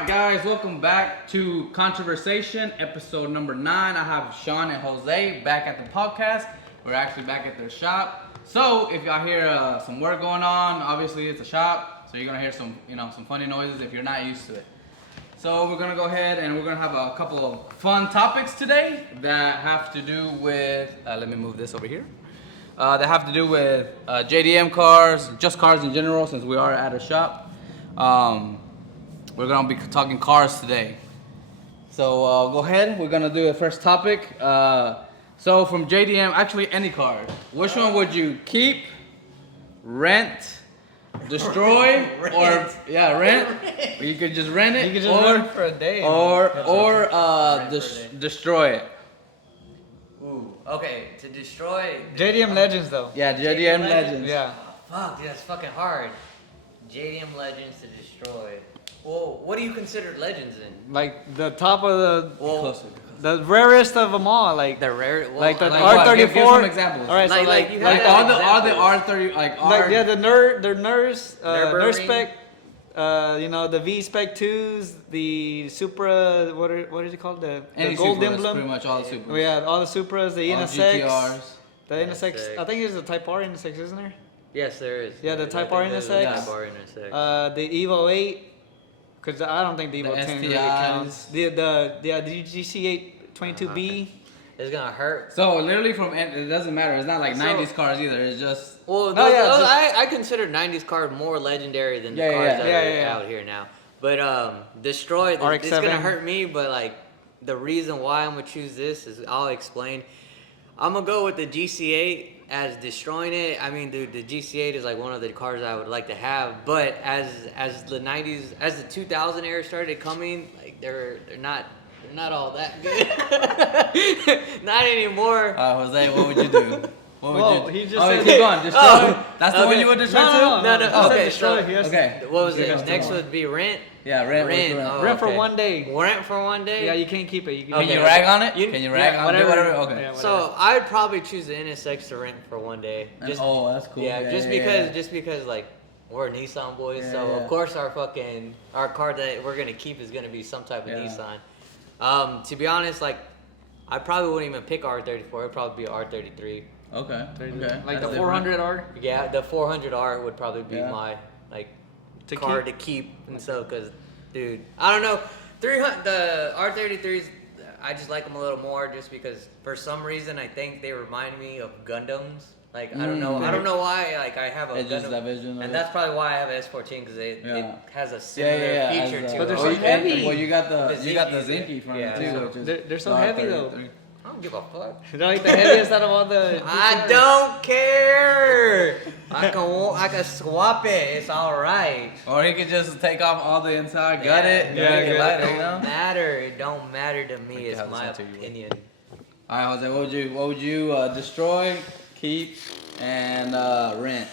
Alright guys, welcome back to Controversation, episode number 9. I have Sean and Jose back at the podcast. We're actually back at their shop. So if y'all hear some work going on, obviously it's a shop, so you're gonna hear some funny noises if you're not used to it. So we're gonna go ahead and we're gonna have a couple of fun topics today that have to do with, let me move this over here. That have to do with JDM cars, just cars in general, since we are at a shop. We're gonna be talking cars today. So go ahead. We're gonna do the first topic. So from JDM, actually any car. Which one would you keep, rent, destroy, or rent? Or you could just rent it. You could just rent it for a day. Or destroy it. Ooh, okay, to destroy. JDM Legends though. Yeah, JDM Legends. Yeah. Fuck, dude, that's fucking hard. JDM Legends to destroy. Well, what do you consider Legends in? Like the top of the Closer. the rarest of them all. Like The rare. Well, like the what? R34. Give some examples. All right, Like- so like you Like have all the examples. R30, like like R. yeah, the nurse Nürburgring. spec. The V spec 2s, the Supra. What is it called? The Any gold Supra, that's emblem. pretty much all the Supras. We had all the Supras, the All NSX, GTRs. the NSX. NSX. I think it's the Type R NSX, isn't there? Yes, there is. Yeah, the Type I R think there's a NSX. Type R NSX. The Evo 8, because I don't think the Evo The 10 really STIs. counts. The GC8 22B. It's gonna hurt. So literally it doesn't matter. It's not like 90s cars either. It's just Well, I consider 90s cars more legendary than the Yeah, cars yeah. that Yeah. are out here now. But destroy, it's RX-7. gonna hurt me, but like the reason why I'm gonna choose this is I'll explain. I'm gonna go with the GC8 as destroying it. I mean, dude, the GC8 is like one of the cars I would like to have, but as the 90s, as the 2000 era started coming, like they're not all that good. Not anymore. Jose, what would you do? What would Whoa, you do? he just oh, said- keep going. Destroy. Oh, That's the one okay. you would destroy No, too? No, I said okay, destroy. so- Yes. Okay. What was Okay. it? Next would be rent. Yeah, rent. Rent. Rent. Rent for okay. 1 day. Rent for 1 day. Yeah, you can't keep it. Can Okay. you rag on it? You- Can you rag yeah, on it? whatever. Okay. Yeah, So I'd probably choose the NSX to rent for 1 day. That's cool. Yeah, just because like we're Nissan boys, Yeah, so yeah. of course our car that we're gonna keep is gonna be some type of Yeah. Nissan. To be honest, like I probably wouldn't even pick R34. It'd probably be R33. Okay. Okay. Like That's the 400R. Yeah, the 400R would probably be Yeah. my like To car to keep and so because dude, I don't know, 300 the R33s. I just like them a little more just because for some reason I think they remind me of Gundams. Like I don't know why. Like I have a It's just Gundam, that vision of and it. difference probably why I have an S14 because it has a similar feature as, to But they're it. so heavy. Well, you got the Zinkies, Zinky from it yeah. too. Which is They're so the heavy, though. R33. I don't give a fuck. They're like the heaviest out of all the. I don't care. I can swap it. It's all right. Or he could just take off all the inside, gut it. Yeah, make it yeah. light, It you don't know? matter. It don't matter to me. can It's have this my one too, you opinion. All right, Jose, what would you destroy, keep, and rent?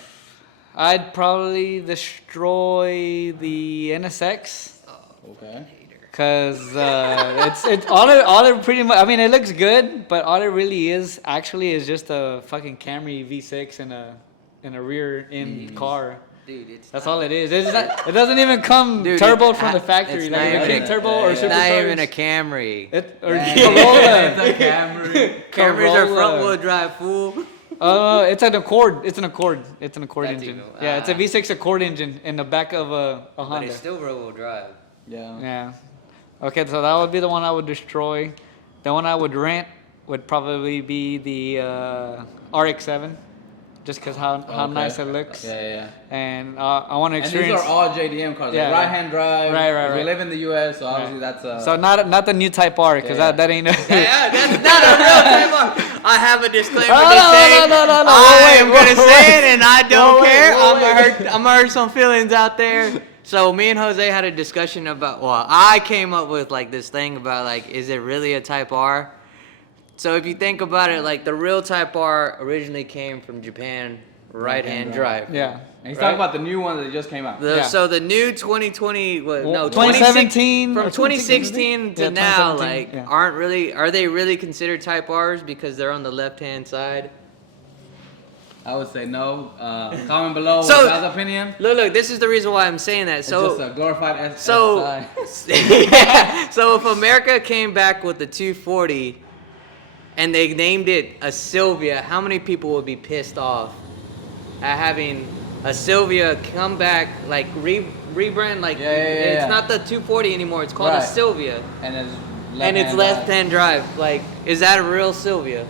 I'd probably destroy the NSX. Okay. Cause it's all it pretty much. I mean, it looks good, but all it really is actually is just a fucking Camry V6 in a rear end car. Dude, That's all it is. It's not, it doesn't even come Dude, turboed from the factory. it's Like not you even can't a- turbo or it's super. not even a Camry. or It's Corolla. a Camry. Camrys are Corolla. front wheel drive, fool. It's an Accord. It's an Accord. It's an Accord That's engine. even- Yeah, it's a V6 Accord engine in the back of a But Honda. it's still rear wheel drive. Yeah. Yeah. Okay, so that would be the one I would destroy. The one I would rent would probably be the RX-7, just because how Okay. nice it looks. Yeah. And I want to And experience. these are all JDM cars, Yeah, like right-hand drive. Right. We live in the U.S., so obviously that's So not the new Type R, because Yeah. that ain't. Yeah, that's not a real trademark. I have a disclaimer No, to no, say. no, no, no, I wait, am gonna wait, say it, and I don't wait, care. wait. I'm gonna hurt some feelings out there. So me and Jose had a discussion about. Well, I came up with like this thing about like, is it really a Type R? So if you think about it, like the real Type R originally came from Japan, right-hand drive. Yeah. And he's Right? talking about the new one that just came out. Yeah. So the new 2020, Well, 2017 2017 from or 2016 to Yeah, now, 2017, like yeah. are they really considered Type Rs because they're on the left-hand side? I would say no. Comment below So- with y'all's opinion. Look, this is the reason why I'm saying that. It's So, just a glorified S. so, SI. yeah. So if America came back with the 240 and they named it a Sylvia, how many people would be pissed off at having a Sylvia come back, like rebrand, like it's not the 240 anymore. It's called a Right. Sylvia, And it's and it's left-hand drive. Like, is that a real Sylvia?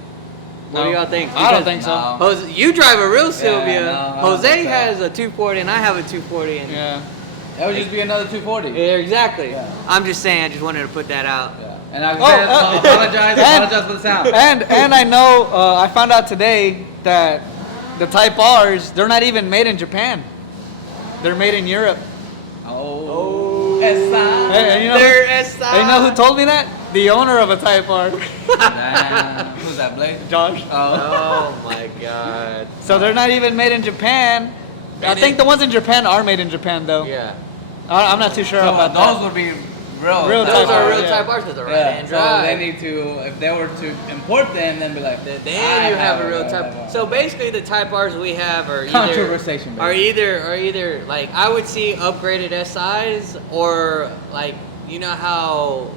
What do No. y'all think? I don't Because think so. No. Jose, you drive a real Sylvia. no, I don't Jose think so. has a 240, and I have a 240. And Yeah. It would just be another 240. yeah, exactly. Yeah. I'm just saying. I just wanted to put that out. Yeah. And I Oh, apologize for the sound. And I know I found out today that the Type R's, they're not even made in Japan. They're made in Europe. Oh. SI. And you know, They're SI. and you know who told me that? The owner of a Type R, Damn. Who's that, Blake? Josh. Oh my god. So they're not even made in Japan. I Made think in- the ones in Japan are made in Japan though. Yeah. I'm not too sure So about those that. would be real. Real Those Type are R, real yeah. Type R's because they're Yeah, right-hand so drive. they need to, if they were to import them, then be like, Then I you have a real Type Type. R. So basically, the Type R's we have are Controversation, baby. are either like I would see upgraded SIs or like you know how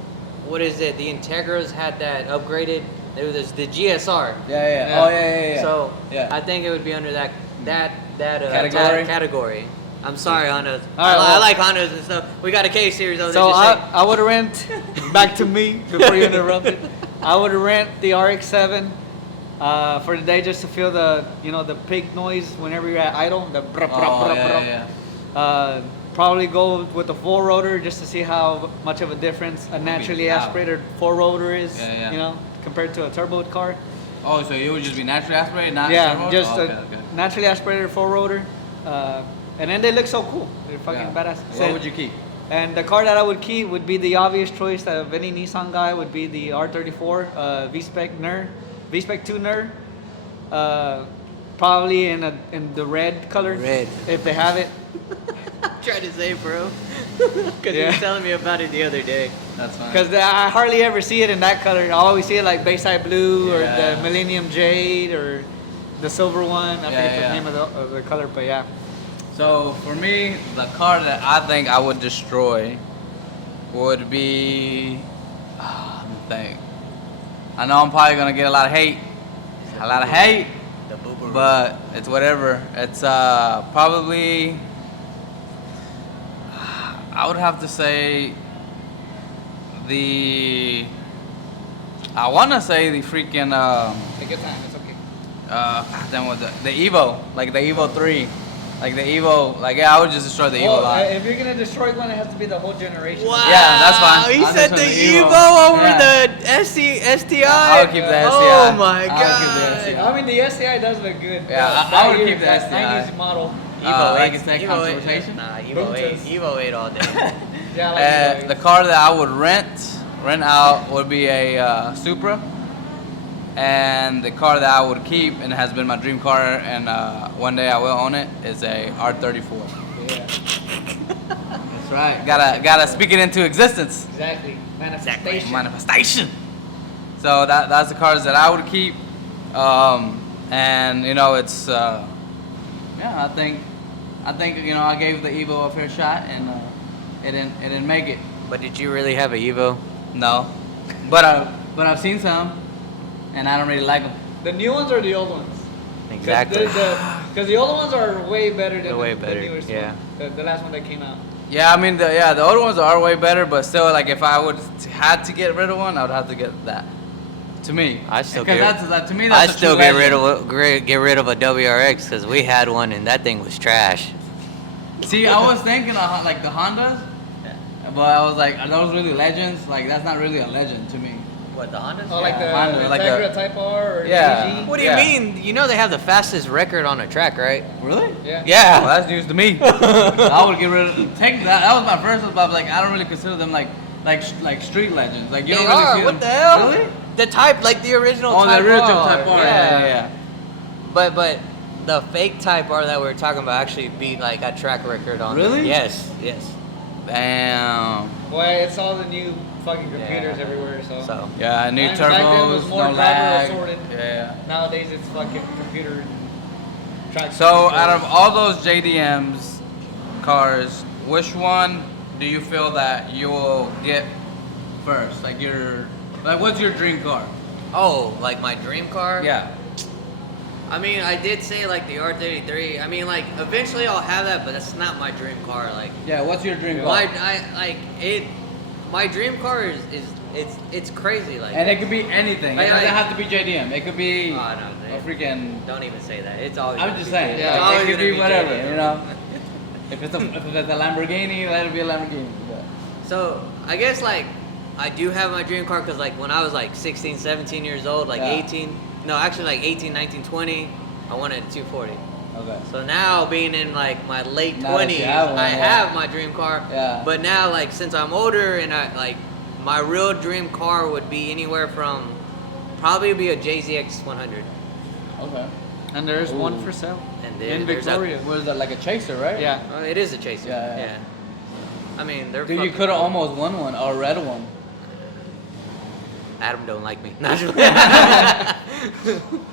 what is it? The Integras had that upgraded. There was the GSR. Yeah. Yeah. Oh, yeah. So Yeah. I think it would be under that Category? category. I'm sorry, Hondas. All right, I well- like Hondas and stuff. We got a K series though. So just saying. I would rent back to me before you interrupted. I would rent the RX-7 for the day just to feel the the pig noise whenever you're at idle. The brr, brr, Oh, brr, yeah. brr. Probably go with the four rotor just to see how much of a difference a naturally loud. aspirated four rotor is. Yeah. Compared to a turbo car. Oh, so it would just be naturally aspirated, not Yeah, turbo? just Oh, a okay. naturally aspirated four rotor. And then they look so cool. They're fucking Yeah. badass. What would you keep? And the car that I would keep would be the obvious choice that of any Nissan guy would be the R34 V-Spec NER, V-Spec 2 NER. Probably in the red color. Red. If they have it. Tried to say, bro, because you Yeah. were telling me about it the other day. That's fine. Because I hardly ever see it in that color. I always see it like Bayside Blue or Yeah. the Millennium Jade or the silver one. I forget yeah. the name of the color, but yeah. So for me, the car that I think I would destroy would be. Let me think. I know I'm probably gonna get a lot of hate, The boobaroo. but it's whatever. It's probably. I would have to say the. I want to say the freaking. Take your time. It's okay. Then with the Evo, like the Evo 3, like the Evo, like yeah, I would just destroy the Evo line. If you're gonna destroy one, it has to be the whole generation. Wow. Yeah, that's fine. He I'll said just the put the Evo, Evo. over Yeah. the STI. I would keep the Oh STI. my I would keep the god. STI. I mean, the SCI does look good. Yeah, I would keep the that SCI. 90s model. Like 8, it's that Evo 8. Controversation? Nah, Evo 8. Brutus. Evo 8 all day. Yeah, I like The car that I would rent out would be a Supra, and the car that I would keep and has been my dream car, and one day I will own it, is a R34. Yeah, That's right. Gotta speak it into existence. exactly. Manifestation. Manifestation. So that's the cars that I would keep, and it's I think I gave the Evo a fair shot, and it didn't make it. But did you really have a Evo? No, but I've seen some, and I don't really like them. The new ones or the old ones? Exactly. Because the old ones are way better than They're way the better, newest yeah. one. The last one that came out. Yeah, I mean the older ones are way better, but still, like if I had to get rid of one, I would have to get that. To me, I still because get- to me that's I a still true get legend. rid of a WRX because we had one and that thing was trash. See, I was thinking of like the Hondas, but I was like, are those really legends? Like that's not really a legend to me. What, the Hondas? Oh, like the Honda, like Integra a- Type R or Yeah. AG? What do you Yeah. mean? You know they have the fastest record on a track, right? Really? Yeah. Yeah. Well, that's news to me. I would get rid of take that. That was my first one, but like I don't really consider them like street legends. Like you They don't really are. see What them. the hell? Really? The Type, like the original Oh, Type the original R. Type R. Yeah. But the fake Type R that we were talking about actually beat like a track record on. Really? Yes. Damn. Boy, it's all the new fucking computers Yeah. everywhere, so. Yeah, new Back then was turbos, more no driver lag. assorted. Yeah. Nowadays it's fucking computer. So out of all those JDMs cars, which one do you feel that you will get first? Like what's your dream car? Oh, like my dream car? Yeah. I mean, I did say like the R33. I mean, like eventually I'll have that, but that's not my dream car. Like, Yeah, what's your dream car? My dream car is it's crazy. Like, And it could be anything. It doesn't have to be JDM. It could be oh, no, a freaking. don't even say that. It's always. I'm gonna just be saying. JDM. Yeah, It's always it could gonna be whatever. JDM. You know. If it's a Lamborghini, let it be a Lamborghini. Yeah. So I guess like I do have my dream car because like when I was like 16, 17 years old, like Yeah. 18, no, actually like 18, 19, 20, I wanted a 240. Okay. So now being in like my late Now that 20s, you have one, I yeah. have my dream car. Yeah. But now like since I'm older and I like my real dream car would be anywhere from probably be a JZX 100. Okay. And there's one Ooh. for sale And in there's a- Victoria. What is that, like a chaser, right? Yeah. It is a chaser. Yeah. I mean, they're Dude, you fucking could have cool. almost won one, a red one. Adam don't like me.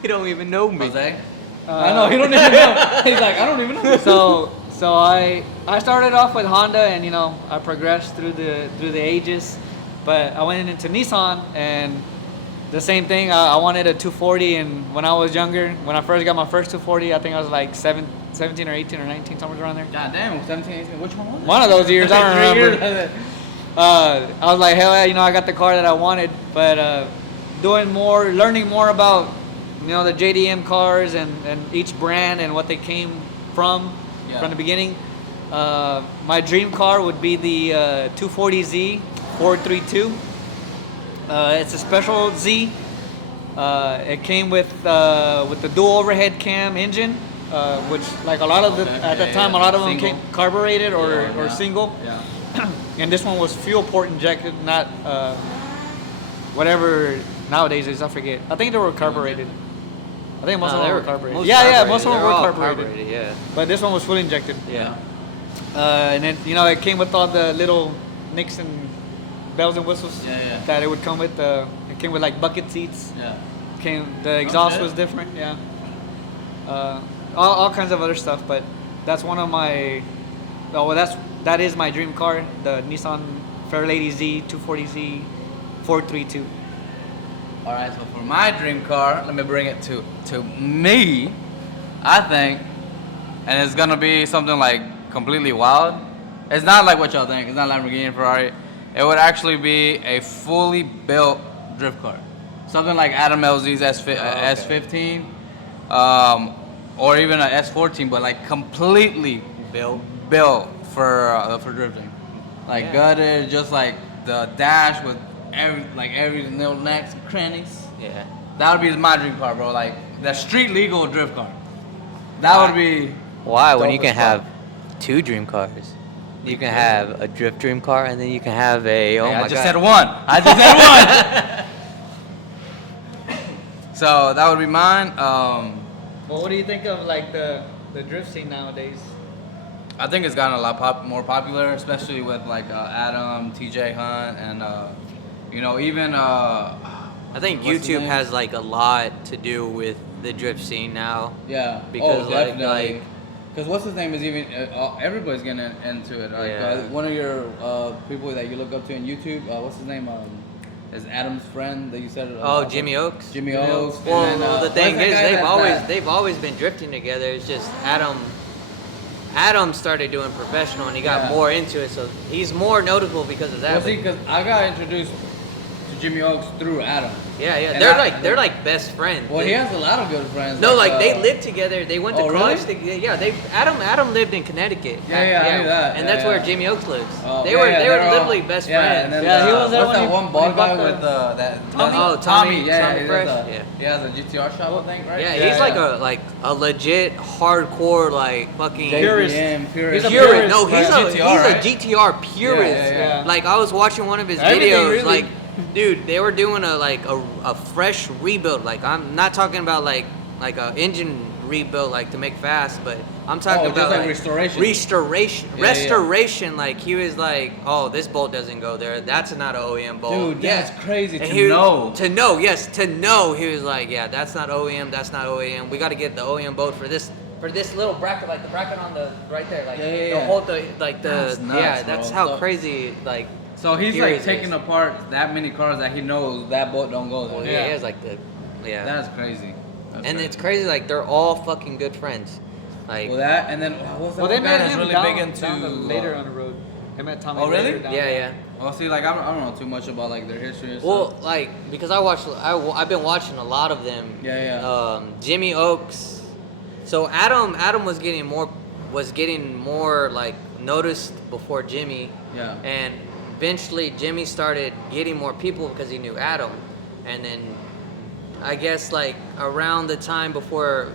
He don't even know me. Jose? I know, he don't even know. He's like, I don't even know. So I started off with Honda, and you know I progressed through the ages, but I went into Nissan, and the same thing. I wanted a 240, and when I was younger, when I first got my first 240, I think I was like 17 or 18 or 19, somewhere around there. God damn, 17, 18, which one was it? One of those years, I don't 3 remember. years. I was like, hell yeah, you know, I got the car that I wanted, but learning more about, you know, the JDM cars and each brand and what they came from the beginning. My dream car would be the 240Z 432. It's a special Z. It came with the dual overhead cam engine, which like a lot of at the time a lot of them Single. came carbureted or single. Yeah. And this one was fuel port injected, not whatever nowadays is. I forget. I think they were carbureted. I think most of them were carbureted. Yeah, most of them were carbureted. Yeah. But this one was full injected. Yeah. And then you know it came with all the little nicks and bells and whistles Yeah. that it would come with. It came with like bucket seats. Yeah. The exhaust shit. was different. Yeah. All kinds of other stuff, but that's one of my. Oh, well, that is my dream car, the Nissan Fairlady Z 240Z 432. All right, so for my dream car, let me bring it to me. I think, and it's gonna be something like completely wild. It's not like what y'all think. It's not Lamborghini, Ferrari. It would actually be a fully built drift car, something like Adam LZ's S15, or even an S14, but like completely built for drifting, like gutted, just like the dash with every little necks and crannies. Yeah. That would be my dream car, bro. Like the street legal drift car. That would be. Why? When dope you can as fuck. have two dream cars. You can have a drift dream car, and then you can have a. Oh Hey, my I just God. said one. I just said one. So that would be mine. Well, what do you think of like the drift scene nowadays? I think it's gotten a lot more popular, especially with like Adam, TJ Hunt, and you know, even I think what's his YouTube name? has like a lot to do with the drift scene now. Yeah, Because, like- definitely. Because what's his name is even everybody's getting into it. Like Yeah. one of your people that you look up to on YouTube, what's his name? Is Adam's friend that you said? Jimmy Oaks. Jimmy Oaks. Well, and then, the thing what's is, that guy they've always been drifting together. It's just Adam started doing professional and he got Yeah. more into it, so he's more notable because of that. Well, see, because I got introduced to Jimmy Oaks through Adam. yeah, and they're like best friends. Well, he has a lot of good friends. No, like they lived together. They went to Oh, college really? together. Yeah, Adam lived in Connecticut. Yeah, I knew that. And Yeah, that's where yeah. Jimmy Oaks lives. Oh, they yeah, were yeah, they were they're all- literally best yeah, friends. And then, Yeah, he was there what's when that he- one when bald he bought guy the- with that? Tommy? Oh, Oh, Tommy. Yeah, Tommy he Fresh? does Yeah. He has a GTR shop, I think, right? Yeah, yeah he's like a legit hardcore like fucking Purist. Purist. He's a purist. purist, No, he's right? a GTR, right? GTR purist. Yeah. Like I was watching one of his Everything, videos, really. like, dude, they were doing a fresh rebuild. Like I'm not talking about like a engine rebuild like to make fast, but I'm talking just about like restoration. Restoration. Yeah, yeah. Restoration. Like he was like, oh, this bolt doesn't go there. That's not an OEM bolt. Dude, that's crazy And to he- know. To know, yes, to know. He was like, yeah, that's not OEM. That's not OEM. We got to get the OEM bolt for this for this little bracket, like the bracket on the right there, like Yeah. the whole That's nuts, yeah, that's bro. how So- crazy like. So he's Here like it is. taking apart that many cars that he knows that boat don't go there. Well, Yeah. he has like the yeah. That's crazy. And it's crazy, like they're all fucking good friends. Like Well, that and then what's that Well, they one guy met that's him really down, big into down the, later on the road. They met Tommy Oh, really? later down yeah, there. yeah. Well, see, like I don't know too much about like their history and Well, stuff. like because I've been watching a lot of them. Yeah. Jimmy Oaks. So Adam was getting more like noticed before Jimmy. Yeah. And eventually Jimmy started getting more people because he knew Adam. And then I guess like around the time before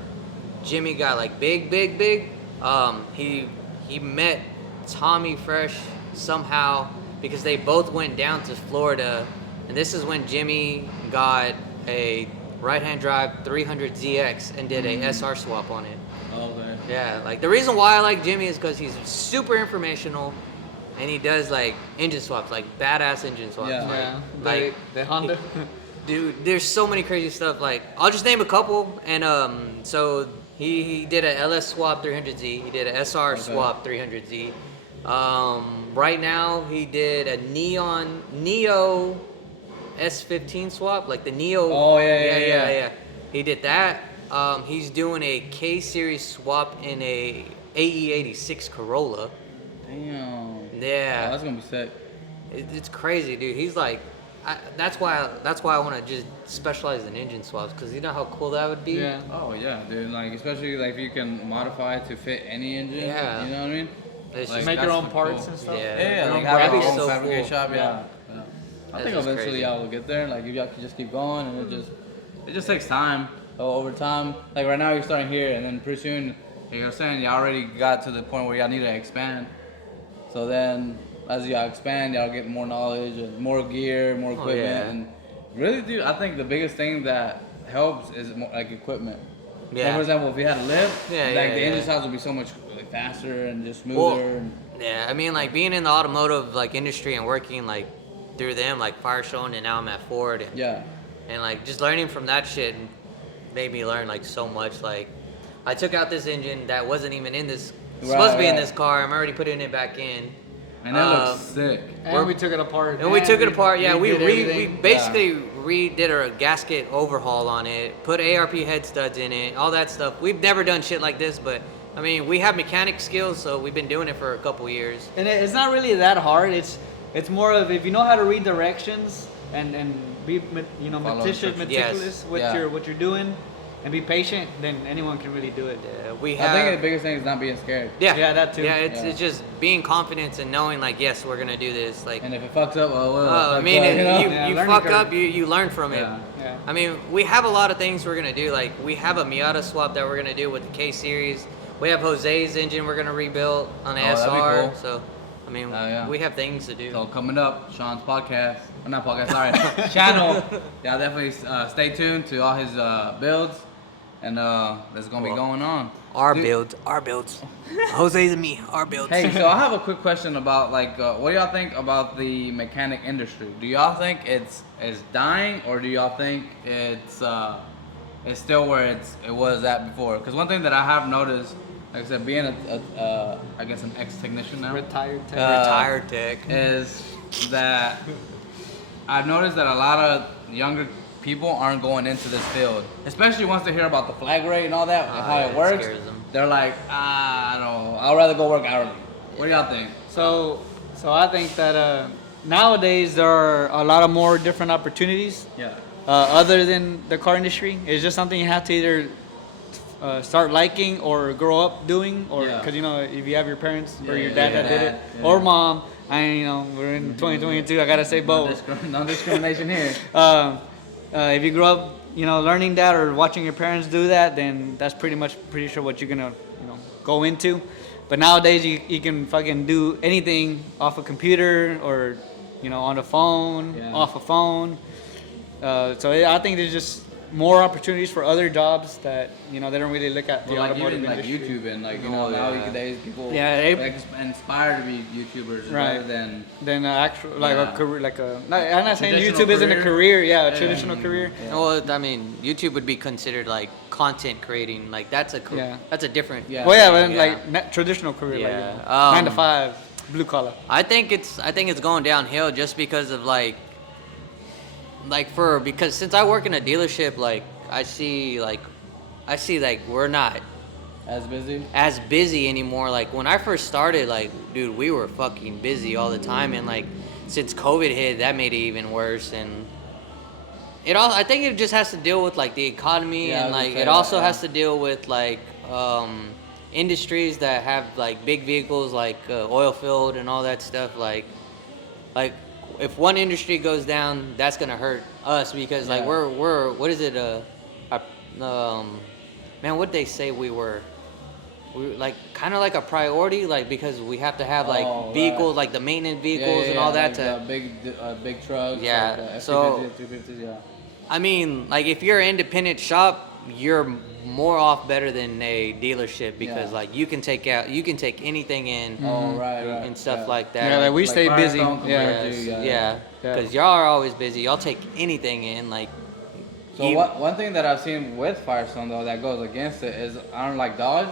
Jimmy got like big, he met Tommy Fresh somehow because they both went down to Florida, and this is when Jimmy got a right-hand drive 300ZX and did a SR swap on it. Okay. Yeah, like the reason why I like Jimmy is because he's super informational, and he does like engine swaps, like badass engine swaps. Yeah. Yeah. Like the Honda. dude, there's so many crazy stuff. Like I'll just name a couple, and so he did a LS swap 300Z, he did a SR swap 300Z. Right now he did a Neo S15 swap, like the Neo. Oh, yeah. He did that. He's doing a K series swap in a AE86 Corolla. Damn. Yeah. Oh, that's gonna be sick. It's crazy, dude. He's like, that's why I want to just specialize in engine swaps, because you know how cool that would be. Yeah. Oh yeah, dude. Like especially like if you can modify it to fit any engine. Yeah. You know what I mean? It's Like, just Make your that's own the parts cool- and stuff. Yeah. Yeah, Your like own have brand our is own so fabrication cool. shop. Yeah. Yeah. I That's think just eventually crazy. y'all will get there. Like if y'all can just keep going, and it just takes time. Over time, like right now you're starting here, and then pretty soon, like you're saying, you already got to the point where y'all need to expand. So then, as y'all expand, y'all get more knowledge and more gear, more equipment, yeah. and really, dude, I think the biggest thing that helps is more, like equipment. Yeah. Like, for example, if you had a lift, Yeah, like yeah, the engine yeah. sounds would be so much like, faster and just smoother. Well, and, yeah, I mean, like being in the automotive like industry and working like through them, like Firestone, and now I'm at Ford, yeah. and like just learning from that shit made me learn like so much. Like I took out this engine that wasn't even in this, supposed to be in right. this car. I'm already putting it back in. And that looks sick. And we took it apart. And we took it apart. Yeah, we did everything. basically redid a gasket overhaul on it, put ARP head studs in it, all that stuff. We've never done shit like this, but I mean, we have mechanic skills, so we've been doing it for a couple years. And it's not really that hard. It's more of if you know how to read directions and be Follow meticulous instructions. Yes. with Yeah. what you're doing, and be patient, then anyone can really do it. We I have. think the biggest thing is not being scared. Yeah, Yeah, that too. Yeah, it's Yeah. it's just being confident and knowing like, yes, we're gonna do this. Like, And if it fucks up, oh well. I fuck mean, up, if you know? Yeah, you learning fuck curve. up, you learn from it. Yeah. Yeah. I mean, we have a lot of things we're gonna do. Like, we have a Miata swap that we're gonna do with the K series. We have Jose's engine we're gonna rebuild on the Oh, that'd be SR. cool. So, I mean, Yeah. we have things to do. So coming up, Sean's podcast, or not podcast, sorry, channel. Yeah, definitely stay tuned to all his builds, and that's gonna be Well, going on. Our Dude, builds. Jose's and me, our builds. Hey, so I have a quick question about like, what do y'all think about the mechanic industry? Do y'all think it's dying, or do y'all think it's still where it was at before? Because one thing that I have noticed, like I said, being I guess an ex-technician now, Retired tech. Retired tech. is that I've noticed that a lot of younger people aren't going into this field, especially once they hear about the flag rate and all that, and how yeah, it it works. scares them. They're like, I don't know, I'd rather go work hourly. What do y'all think? So I think that nowadays there are a lot of more different opportunities Yeah. other than the car industry. It's just something you have to either start liking or grow up doing, or Yeah. because if you have your parents or Yeah, your dad yeah, that did yeah, it, yeah. or mom. We're in 2022. I gotta say both. No discrimination here. If you grow up, learning that or watching your parents do that, then that's pretty sure what you're gonna, go into. But nowadays, you can fucking do anything off a computer or, on a phone, Yeah. off a phone. I think there's just more opportunities for other jobs that, they don't really look at the Well, like automotive even like industry. YouTube and like Oh, yeah. nowadays people Yeah, they- like, inspire to be YouTubers Right. rather than Then actual like Yeah. a career, I'm not saying Traditional YouTube isn't a career? career. Yeah, a Yeah. traditional career. Yeah. Well, I mean, YouTube would be considered like content creating. Like that's a that's a different. Yeah. Well, yeah, thing, but like traditional career, Yeah. like 9 to 5, blue collar. I think it's going downhill just because of because since I work in a dealership, like I see like we're not As busy anymore. Like when I first started, like dude, we were fucking busy all the time, and like since COVID hit, that made it even worse. And I think it just has to deal with like the economy, Yeah, and I was like gonna say it that, also yeah. has to deal with like industries that have like big vehicles, like oil field and all that stuff. Like if one industry goes down, that's gonna hurt us because like Yeah. we're what is it man, what they say we were like kind of like a priority, like because we have to have like Oh, vehicles, right. like the maintenance vehicles and all that like the big trucks. Yeah, Like the so- F-250s, 250s, yeah. I mean, like if you're an independent shop, you're more off better than a dealership because Yeah. like you can take anything in Oh, right. and stuff yeah. like that. Yeah, like we stay busy. Firestone compared Yeah. to- yeah, yeah. because y'all are always busy. Y'all take anything in, like. So one thing that I've seen with Firestone though that goes against it is I don't like Dodge.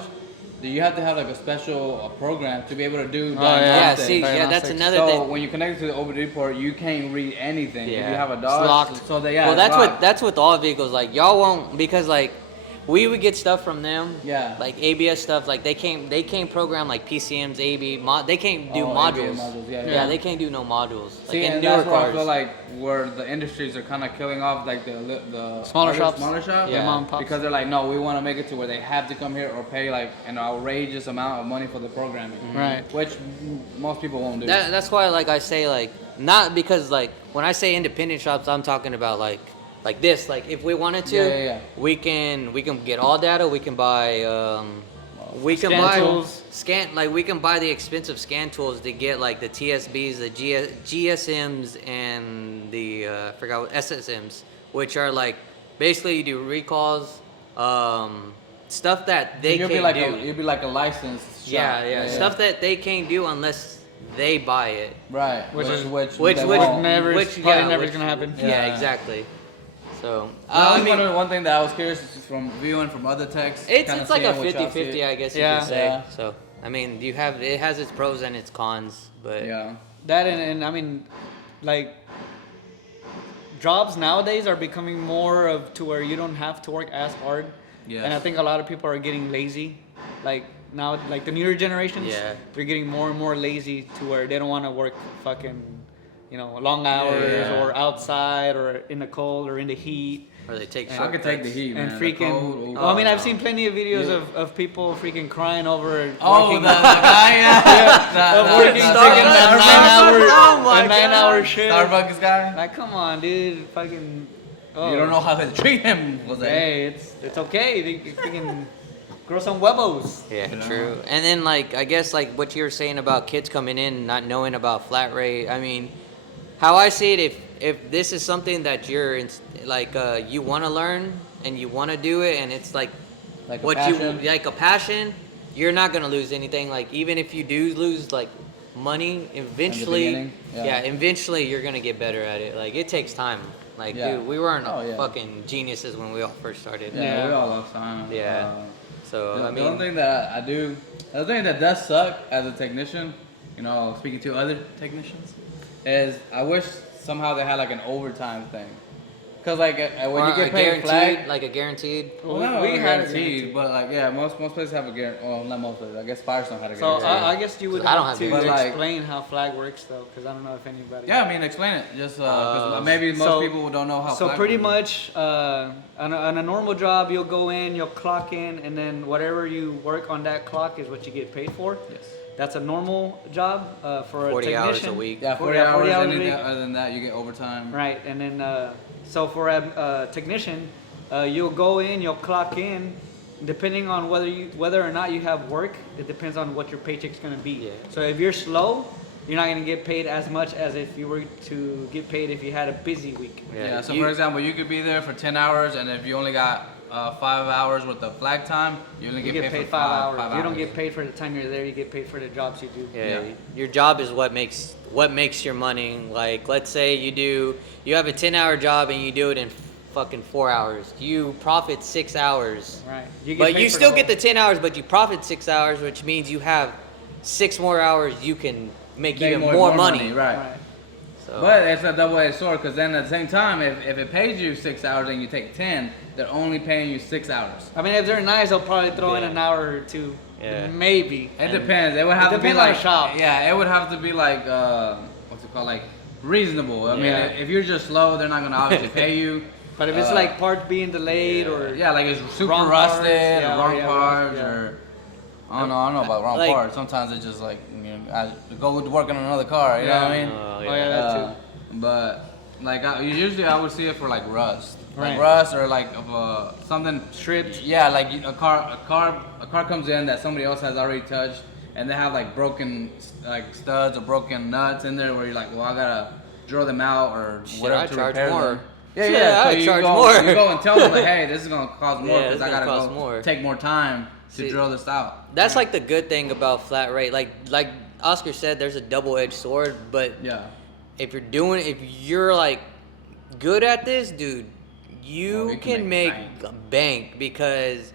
Do you have to have like a special program to be able to do Oh, yeah. Yeah, diagnostics? see, yeah, that's Diagnostics. another So thing. when you connect it to the OBD port, you can't read anything. If Yeah. you have a It's Dodge, locked. so they Well, it's locked. that's with all vehicles. Like y'all won't, because like we would get stuff from them. Yeah. Like ABS stuff. Like they can't program like PCMs, they can't do Oh, modules. ABS modules, yeah, Yeah, yeah. they can't do no modules. Like See, in and newer that's where cars. I feel like where the industries are kind of killing off like the Smaller other shops. smaller shops, Yeah. Mom and pops. because they're like, no, we want to make it to where they have to come here or pay like an outrageous amount of money for the programming, Right. Which most people won't do. That's why, like I say, like not because like when I say independent shops, I'm talking about like this. Like if we wanted to, Yeah. we can get all data. We can buy we can Scan buy tools. we can buy the expensive scan tools to get like the TSBs, the GSMs, and the I forgot what SSMs, which are like basically you do recalls, stuff that they you'll can't be like do. you'll be like a licensed shop. Yeah, stuff that they can't do unless they buy it. Right. Which is- Which they which won't. never- probably never is gonna happen. Yeah, Yeah. exactly. So I mean, one thing that I was curious is from viewing from other techs. kinda it's like a seeing what y'all 50-50, see. I guess you Yeah. could say. Yeah. So I mean, it has its pros and its cons, but Yeah. That and I mean, like, jobs nowadays are becoming more of to where you don't have to work as hard. Yes. And I think a lot of people are getting lazy. Like now, like the newer generations, Yeah. they're getting more and more lazy to where they don't want to work fucking, long hours Yeah. or outside or in the cold or in the heat. or they take. I could take the heat, man. And The freaking, cold, ooh. well, I mean, I've no. seen plenty of videos Yeah. of people freaking crying over Oh, working, the guy, yeah. of working the freaking that 9 hour, Oh my a 9 hour God. shift. Starbucks guy. Like, come on, dude, fucking. Oh. You don't know how to treat him. Was Hey, it's okay. They freaking grow some huevos. Yeah, You know? true. And then like I guess like what you were saying about kids coming in not knowing about flat rate. I mean, how I see it, if this is something that you're you want to learn and you want to do it, and it's like Like a what passion? you like a passion, you're not gonna lose anything. Like even if you do lose like money, eventually, beginning? Yeah. eventually you're gonna get better at it. Like it takes time. Like Yeah. dude, we weren't Oh, yeah. fucking geniuses when we all first started. Yeah, Yeah. we all love time. Yeah. So The I only mean, thing that I do, the thing that does suck as a technician, speaking to other technicians, is I wish somehow they had like an overtime thing. Cause like when or you get a paid guaranteed, flag, like a guaranteed. well, We not had it guaranteed, but like most places have a guarantee. Well, not most places. I guess Firestone had a So guarantee. I guess you would I don't have have to to. But, like- explain how flag works though, because I don't know if anybody. Yeah, I mean, explain it. Just 'cause maybe most so- people don't know how. So flag pretty works. much on a normal job, you'll go in, you'll clock in, and then whatever you work on that clock is what you get paid for. Yes. That's a normal job for a 40 technician. hours a week. Yeah, 40 Yeah, hours. 40 hours and a then week. other than that, you get overtime. Right, and then so for a technician, you'll go in, you'll clock in, depending on whether or not you have work. It depends on what your paycheck's gonna be. Yeah. So if you're slow, you're not gonna get paid as much as if you were to get paid if you had a busy week. Yeah. So you- for example, you could be there for 10 hours, and if you only got 5 hours worth of flag time, you only You get get paid for 5 hours. 5 You don't get paid for the time you're there. You get paid for the jobs you do. Yeah, Yeah. your job is what makes your money. Like let's say you have a 10-hour job and you do it in fucking 4 hours. You profit 6 hours. Right. You get But paid you for still the get the whole- 10 hours, but you profit 6 hours, which means you have 6 more hours you can make even more money. Right. Right. So, But it's a double-edged sword because then at the same time, if it pays you 6 hours and you take 10, they're only paying you 6 hours. I mean, if they're nice, they'll probably throw in Yeah. an hour or two. Yeah. Maybe. It depends. It would have to be depends on the like shop. Yeah, it would have to be like what's it called? Like reasonable. I mean, Yeah. if you're just slow, they're not gonna obviously pay you. But if it's like parts being delayed or Yeah, like it's super wrong rusted, parts, yeah, wrong yeah, parts, yeah. or I don't know about wrong Like- parts. Sometimes it's just like I go to work on another car. You know what I mean? Oh yeah, that too. But like usually I would see it for like rust, Right. like rust or like something Stripped. Yeah, like a car comes in that somebody else has already touched, and they have like broken like studs or broken nuts in there where you're like, well, I gotta drill them out or Shit, whatever I to charge repair more. them. Yeah, Shit, yeah. I So charge more. You go and tell them like, hey, this is gonna cost more Yeah, because it's I gonna gotta cost go more. take more time to See, drill this out. that's like the good thing about flat rate. Like Oscar said, there's a double-edged sword, but Yeah. if you're like good at this, dude, you you can can make make bank because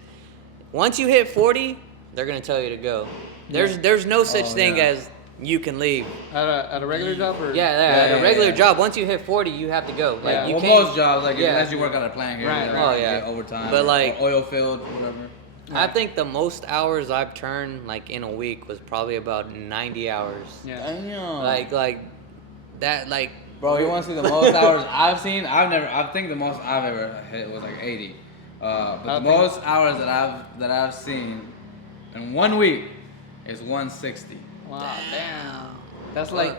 once you hit 40, they're gonna tell you to go. There's no such Oh, thing yeah. as you can leave. At a regular job or Yeah, at Yeah, a regular yeah. job, once you hit 40, you have to go. Like Yeah. you Well, can't. most jobs, like Yeah. unless you work on a plant here, Right. you're Oh, gonna yeah. get overtime, But, or like- oil field, whatever. I think the most hours I've turned like in a week was probably about 90 hours. Yeah. Damn. Like that like. Bro, you want to see the most hours I've seen? I think the most I've ever hit was like 80. But the I think- most hours that I've seen in 1 week is 160. Wow, damn. That's like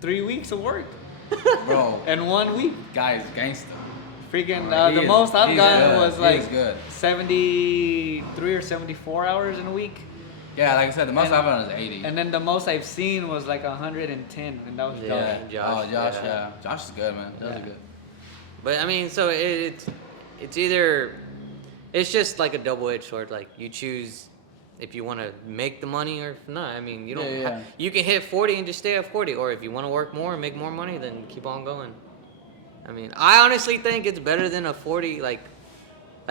3 weeks of work Bro, in 1 week. guy's gangster. Freaking Like, the he is- most I've he's gotten good. was He like is good. 73 or 74 hours in a week. Yeah, like I said, the most And- I've done is 80. And then the most I've seen was like 110, and that was Yeah. Josh. Josh, Oh, Josh, yeah. yeah. Josh is good, man. Josh is Yeah. good. But I mean, so it's either it's just like a double-edged sword. Like you choose if you want to make the money or if not. I mean, you don't. Yeah, yeah. You can hit 40 and just stay at 40, or if you want to work more and make more money, then keep on going. I mean, I honestly think it's better than a 40. Like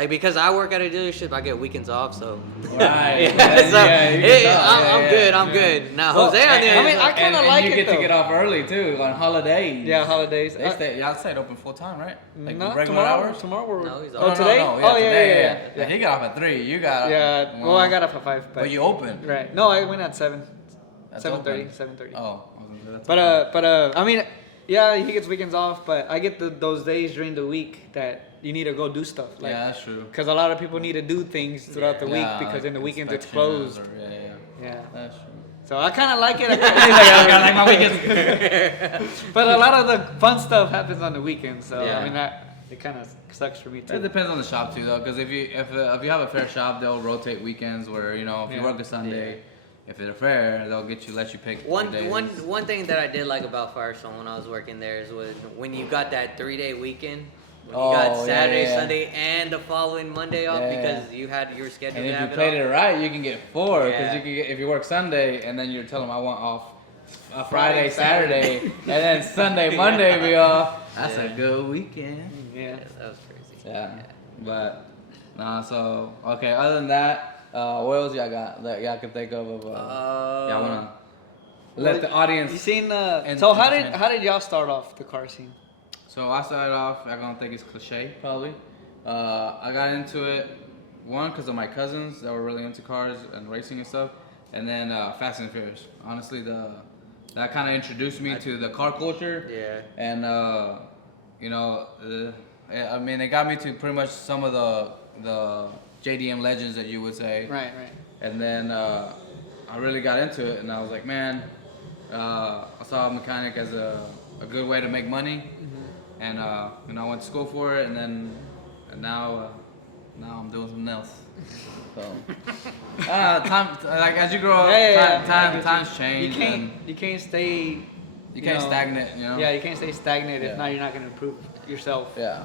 because I work at a dealership, I get weekends off, so. Right. Yeah, so you can tell. I'm good. I'm Yeah. good. Now Well, Jose on the I other mean, I side- kinda and like you it, get to though. get off early too on holidays. Yeah, holidays. Y'all stayed open full time, right? Like Not regular tomorrow. hours? Tomorrow we're. No, he's oh, off. today? No, oh, yeah, today, yeah. Like, he got off at 3. You got Yeah. Well, I got up at 5. But you open. Right. No, I went at 7. That's 7:30. open. 7:30. Oh. I was gonna say that's But open. I mean, yeah, he gets weekends off, but I get those days during the week that you need to go do stuff. Like, yeah, that's true. because a lot of people need to do things throughout the week Yeah, because like in the weekends it's inspections closed. or- yeah. Yeah. That's true. So I kind of like it. I like my weekends. But a lot of the fun stuff happens on the weekends. So Yeah. I mean, it kind of sucks for me It too. depends on the shop too, though, because if you have a fair shop, they'll rotate weekends where if you Yeah. work a Sunday, if they're fair, they'll let you pick One 3 days. one thing that I did like about Firestone when I was working there is when you got that 3-day weekend, when you got Oh, Saturday, yeah. Sunday, and the following Monday off Yeah, because you had your schedule And to if you have played it it off. right, you can get 4 because Yeah. you can get if you work Sunday and then you tell them I want off Friday, Friday, Saturday, and then Sunday, Monday be off. That's a Yeah. good weekend. Yeah. Yeah, that was crazy. Yeah, but nah. So okay. Other than that, what else y'all got that y'all can think of? Y'all wanna let the audience. You seen? And- So how did y'all start off the car scene? So I started off. I'm gonna think it's cliche, probably. I got into it one because of my cousins that were really into cars and racing and stuff, and then Fast and Furious. Honestly, that kind of introduced me to the car culture. Yeah. And I mean, it got me to pretty much some of the JDM legends that you would say. Right, right. And then I really got into it, and I was like, man, I saw a mechanic as a good way to make money, and I went to school for it, and now I'm doing something else. So, time like as you grow up, times change. You can't stay. You can't know, stagnate, you know. Yeah, you can't stay stagnant. Yeah. If not, you're not gonna improve yourself. Yeah.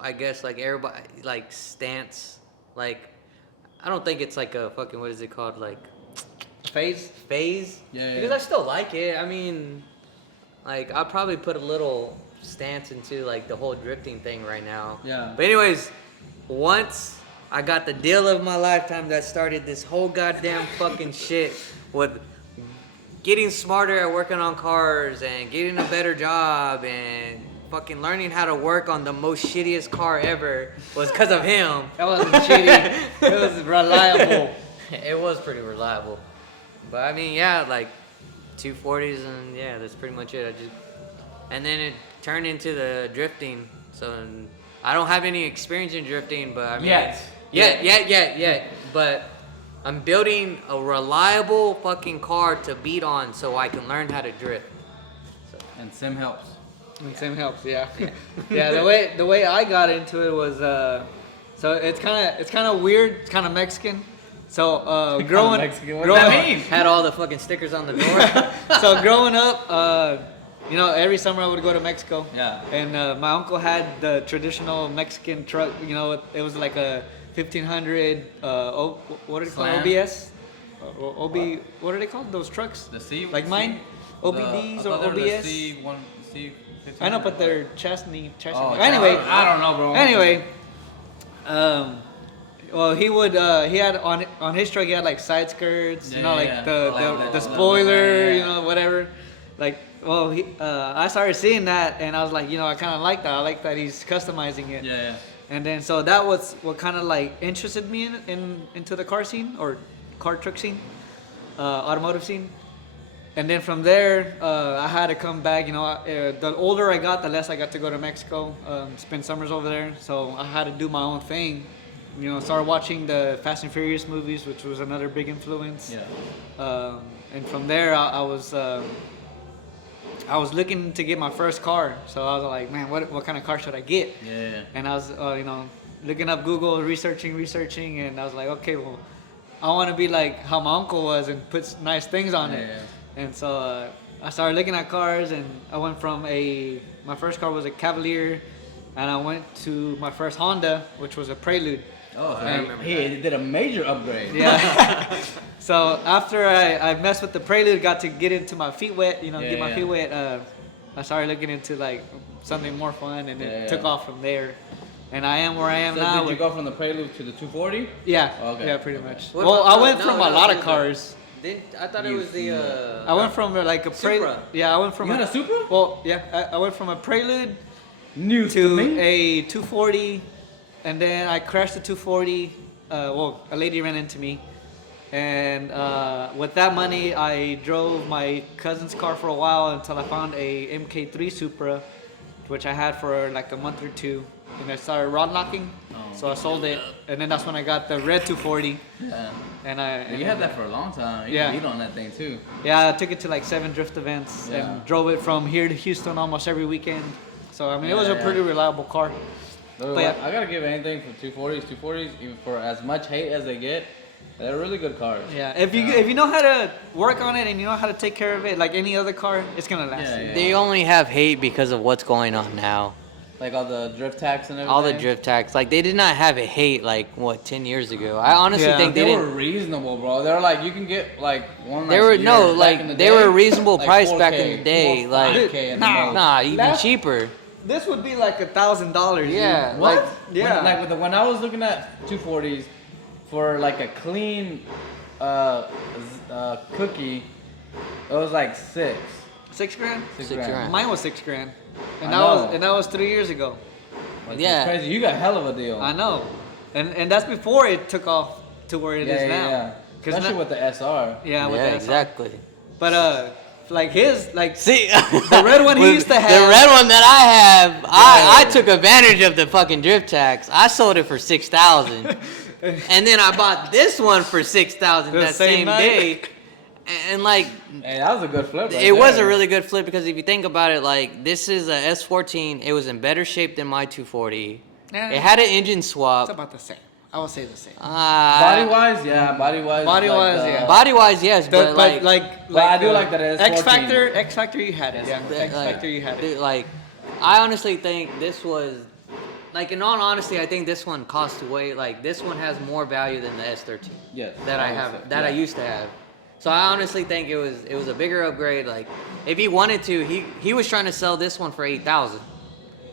I guess like everybody like stance, like I don't think it's like a fucking what is it called like Phase. phase. Yeah, Because I still like it. I mean, like I'd probably put a little stance into like the whole drifting thing right now. Yeah. But anyways, once I got the deal of my lifetime that started this whole goddamn fucking shit with getting smarter at working on cars and getting a better job and fucking learning how to work on the most shittiest car ever was because of him. That wasn't shitty. It was reliable. It was pretty reliable. But I mean, yeah, like 240s and yeah, that's pretty much it. And then it turned into the drifting. So I don't have any experience in drifting, but I mean, yet. But I'm building a reliable fucking car to beat on so I can learn how to drift. And sim helps. And same helps, yeah. Yeah, the way I got into it was so it's kind of weird. It's kind of Mexican. So growing Mexican. What does that mean? Had all the fucking stickers on the door. So growing up, you know, every summer I would go to Mexico. Yeah. And my uncle had the traditional Mexican truck. You know, it was like a 1500. What are they called? Slam? OBS. What are they called? Those trucks? The C? Like mine? OBDs or OBS? The C15. I know, but they're chassis. Oh, Anyway, I don't know, bro. Anyway, well, he had on his truck, he had like side skirts, you know, like the spoiler, you know, whatever. Like, well, I started seeing that, and I was like, you know, I kind of like that. I like that he's customizing it. Yeah. And then so that was what kind of like interested me into the car scene or car truck scene, automotive scene. And then from there, I had to come back. You know, the older I got, the less I got to go to Mexico, spend summers over there. So I had to do my own thing. You know, started watching the Fast and Furious movies, which was another big influence. Yeah. And from there, I was looking to get my first car. So I was like, man, what kind of car should I get? Yeah. And I was, you know, looking up Google, researching, and I was like, okay, well, I want to be like how my uncle was and put nice things on it. Yeah. And so I started looking at cars, and I went from my first car was a Cavalier, and I went to my first Honda, which was a Prelude. Oh, so I remember he did a major upgrade. Yeah. So after I messed with the Prelude, got to get into my feet wet, you know, get my feet wet, I started looking into like something more fun, and it took off from there. And I am where I am So now. did you go from the Prelude to the 240? Yeah. Okay. Yeah, pretty much. What Well, about I went the- from no, a no, lot no, of cars. I thought it was the. I went from like a Prelude. Supra. Yeah, I went from You had a Supra? Well, yeah, I went from a Prelude New to me? a 240, and then I crashed the 240. Well, a lady ran into me, and with that money, I drove my cousin's car for a while until I found a MK3 Supra, which I had for like a month or two, and I started rod locking. So I sold it, and then that's when I got the red 240. Yeah. And You had that for a long time. You Yeah. beat on that thing too. Yeah, I took it to like 7 drift events and drove it from here to Houston almost every weekend. So I mean, it was a pretty reliable car. But But yeah. I gotta give anything for 240s. 240s, even for as much hate as they get, they're really good cars. Yeah, if you know how to work on it and you know how to take care of it, like any other car, it's gonna last. Yeah, you. yeah. They only have hate because of what's going on now. Like all the drift tax and everything. All the drift tax. Like, they did not have a hate, like, 10 years ago? I honestly Yeah. think They they were didn't. reasonable, bro. They were like, you can get like one. They nice were, year no, back like, in the they day, were a reasonable like price 4K, back in the day. Like, 5K at the most. nah, even Last- cheaper. This would be like $1,000. Yeah. What? Like, Yeah. When I was looking at 240s for like a clean cookie, it was like $6 $6,000. $6,000. Mine was $6,000, and I that was 3 years ago. Like, Yeah. it's crazy. You got hell of a deal. I know, and that's before it took off to where it is now. Yeah. 'Cause Especially now- with the SR. Yeah, with Yeah, that exactly. But like his, like See, the red one he with used to the have. red one that I have, I took advantage of the fucking drift tax. I sold it for $6,000, and then I bought this one for $6,000 The that same same night? day. And like, Hey, that was a good flip. Right it was a there. really good flip because if you think about it, like, this is a S14. It was in better shape than my 240. Yeah. It had an engine It's swap. about the same. I would say the same. Body wise, yeah. Body wise. Body-wise, yeah. Body wise, yes, but But I do like that it's X 14. Factor. X Factor, you had it. Yeah, That, X like, Factor, you had it. dude, like, I honestly think this was, like, in all honesty, I think this one costs way, like, this one has more value than the S13 Yes. that I have, that I used to have. So I honestly think it was a bigger upgrade. Like, if he wanted to, he was trying to sell this one for $8,000.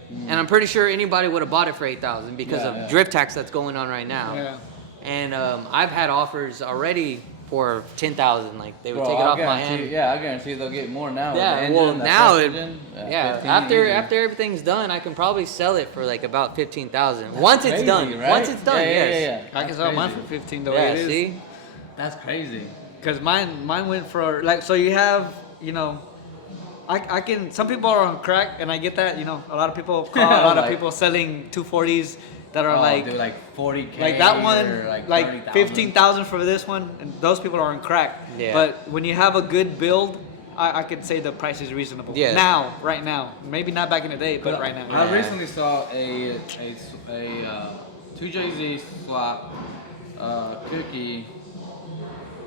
and I'm pretty sure anybody would have bought it for 8,000 because of drift tax that's going on right now. Yeah. And I've had offers already for 10,000. Like they would take it off my hand. Yeah, I guarantee they'll get more now. Yeah, with the well engine, now that it, first engine. yeah. 15 After easy. everything's done, I can probably sell it for like about 15,000. Once it's crazy, done. right? Once it's done, yes. Yeah. I can sell mine for 15 the way Yeah, it is. see? That's crazy. Because mine went for like, so you have, you know, I can, some people are on crack, and I get that, you know, a lot of people call, a lot of Like- people selling 240s that are Dude, like 40K. like that one, or like 30,000. 15,000 for this one, and those people are on crack. Yeah. But when you have a good build, I could say the price is reasonable. Yeah. Now, right now, maybe not back in the day, but right now. I recently saw a 2JZ swap cookie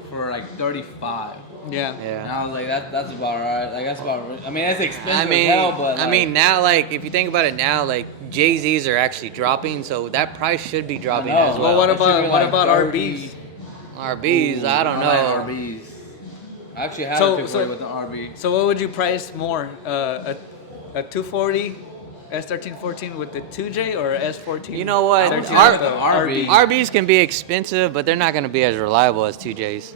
for like 35. Yeah. And Yeah. I was like, that's about right. Like that's about. I mean, it's expensive I mean, as hell, but I mean now, like if you think about it now, like Jay-Z's are actually dropping, so that price should be dropping I know. as Well, well. what It should about be what like about 30. RBs? RBs, I don't know. Like RBs. I actually had So- a 240 so- with an RB. So what would you price more, a 240 S1314 with the 2J or S14? You know what? 13 R- with the RB. RBs can be expensive, but they're not going to be as reliable as 2Js.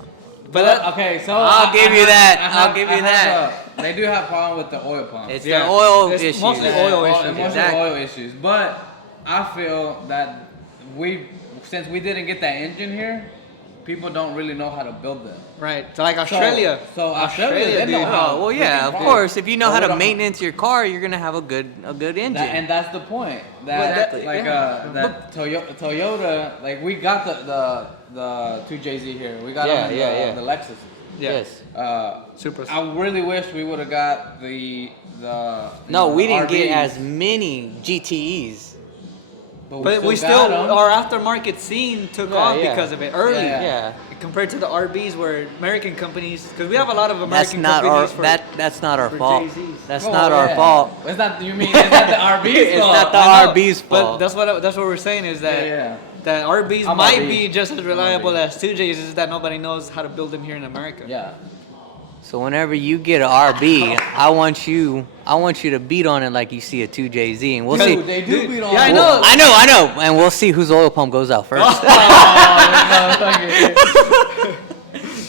But okay, so I'll give you that. I'll give you I that. have they do have problem with the oil pump. It's Yeah. the oil It's issues. mostly oil issues. Mostly Exactly. oil issues. But I feel that since we didn't get that engine here, people don't really know how to build them. right, so like Australia. So Australia, they dude. know how. Oh well, yeah, freaking of fast. course. If you know But how we to don't- maintenance your car, you're gonna have a good engine. and that's the point. Exactly. Like yeah. that Toyota, like we got the 2JZ here. We got Yeah, them in yeah, the Lexus. Yeah. Yes. Super. I really wish we would have got the. No, we didn't RVs, get as many GTEs. But we got still, 'em. our aftermarket scene took Yeah, off yeah. because of it early. Yeah. Yeah. Compared to the RBs, where American companies, because we have a lot of That's American not our companies for that's not our for fault. Jay-Z's. That's Oh, not our yeah. fault. It's not. You mean it's not the RB's It's fault? not the I know, RB's But fault. that's what we're saying is that Yeah. that RBs I'm might RB. be just as I'm reliable RB. as 2Js, is that nobody knows how to build them here in America. Yeah. So whenever you get an RB, I want you to beat on it like you see a 2JZ, and we'll see. Dude, they do beat on. Yeah, I them. know. I know, and we'll see whose oil pump goes out first.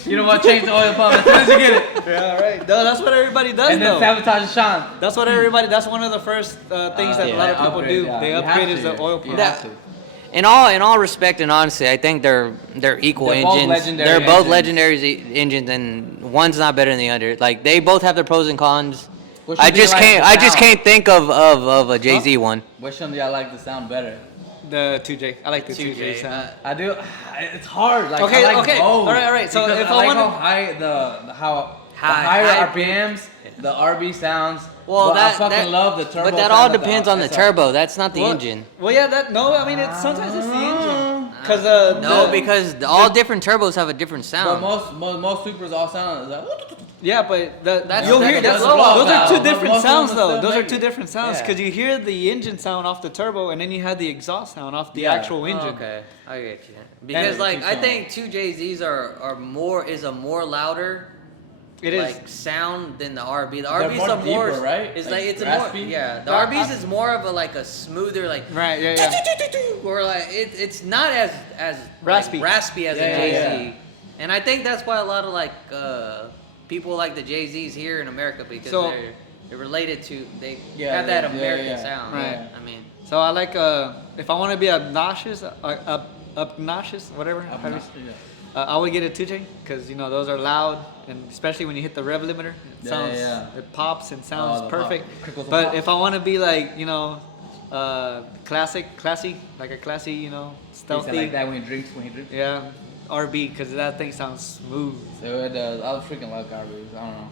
You know what? Change the oil pump as soon as you get it, Yeah, right. No, that's what everybody does and then though. sabotage Sean. That's what everybody. That's one of the first things that a lot of people upgrade, do. yeah. They You upgrade have is to. the oil You pump. have to. In all respect and honesty, I think they're equal They're both engines. legendary They're both engines. legendary engines, and one's not better than the other. Like they both have their pros and cons. Which I one do you just like can't. the I just sound? can't think of a Jay-Z one. Which one do y'all like to sound better? The 2J. I like the 2J 2J, sound. I do. It's hard. Like, Okay, I like okay. both. All right. So Because if I I like wanna- how high the High- higher high- RPMs, the RB sounds. Well, but that I fucking that- love the turbo. But that sound all of the depends on the SR. turbo. That's not the Well- engine. Well, yeah, I mean, sometimes it's the engine. Cause No, because all different turbos have a different But sound. most supers all sound like. yeah, but That's- you'll that's hear the those blow are valve. two Most different of them sounds still though. Those are make two it. different sounds Yeah. because you hear the engine sound off the turbo and then you have the exhaust sound off the Yeah. actual engine. Okay, I get you. Because And- like I think 2JZs are more louder. It is. Like sound than the RB. The They're RB's more a more deeper, right? It's Like like it's raspy? a more yeah. The But RB's is more of a like a smoother like Right. Yeah. or like it's not as Raspy. like, raspy as Yeah, a yeah, Jay-Z. yeah. And I think that's why a lot of like people like the Jay-Z's here in America because So- they're related to they Yeah, have that yeah, American yeah. sound. Right. I mean So I like if I want to be obnoxious, obnoxious, whatever. how do you say- I would get a 2J because you know those are loud and especially when you hit the rev limiter, it Yeah, sounds yeah. it pops and sounds the perfect. pop. Crickles and But pops. if I want to be like you know, classy, like a classy you know stealthy, Like that when he drinks. yeah, RB because that thing sounds smooth. So it does. I freaking love RBs. I don't know.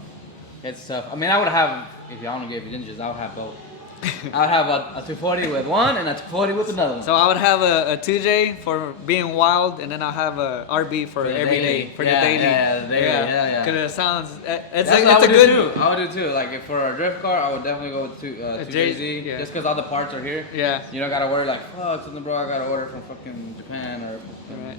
It's tough. I mean, I would have if y'all don't give ninjas. I would have both. I would have a 240 with one and a 240 with another one. So I would have a 2J for being wild, and then I'll have a RB for the every daily. day, for Yeah, the daily. yeah, the daily, yeah. Because it sounds, it's That's like what it's a I would good. do too. I would do too. Like if for a drift car, I would definitely go with two JZ. yeah. Just because all the parts are here. Yeah. You don't gotta worry like, fuck, something, bro. I gotta order from fucking Japan or. Right.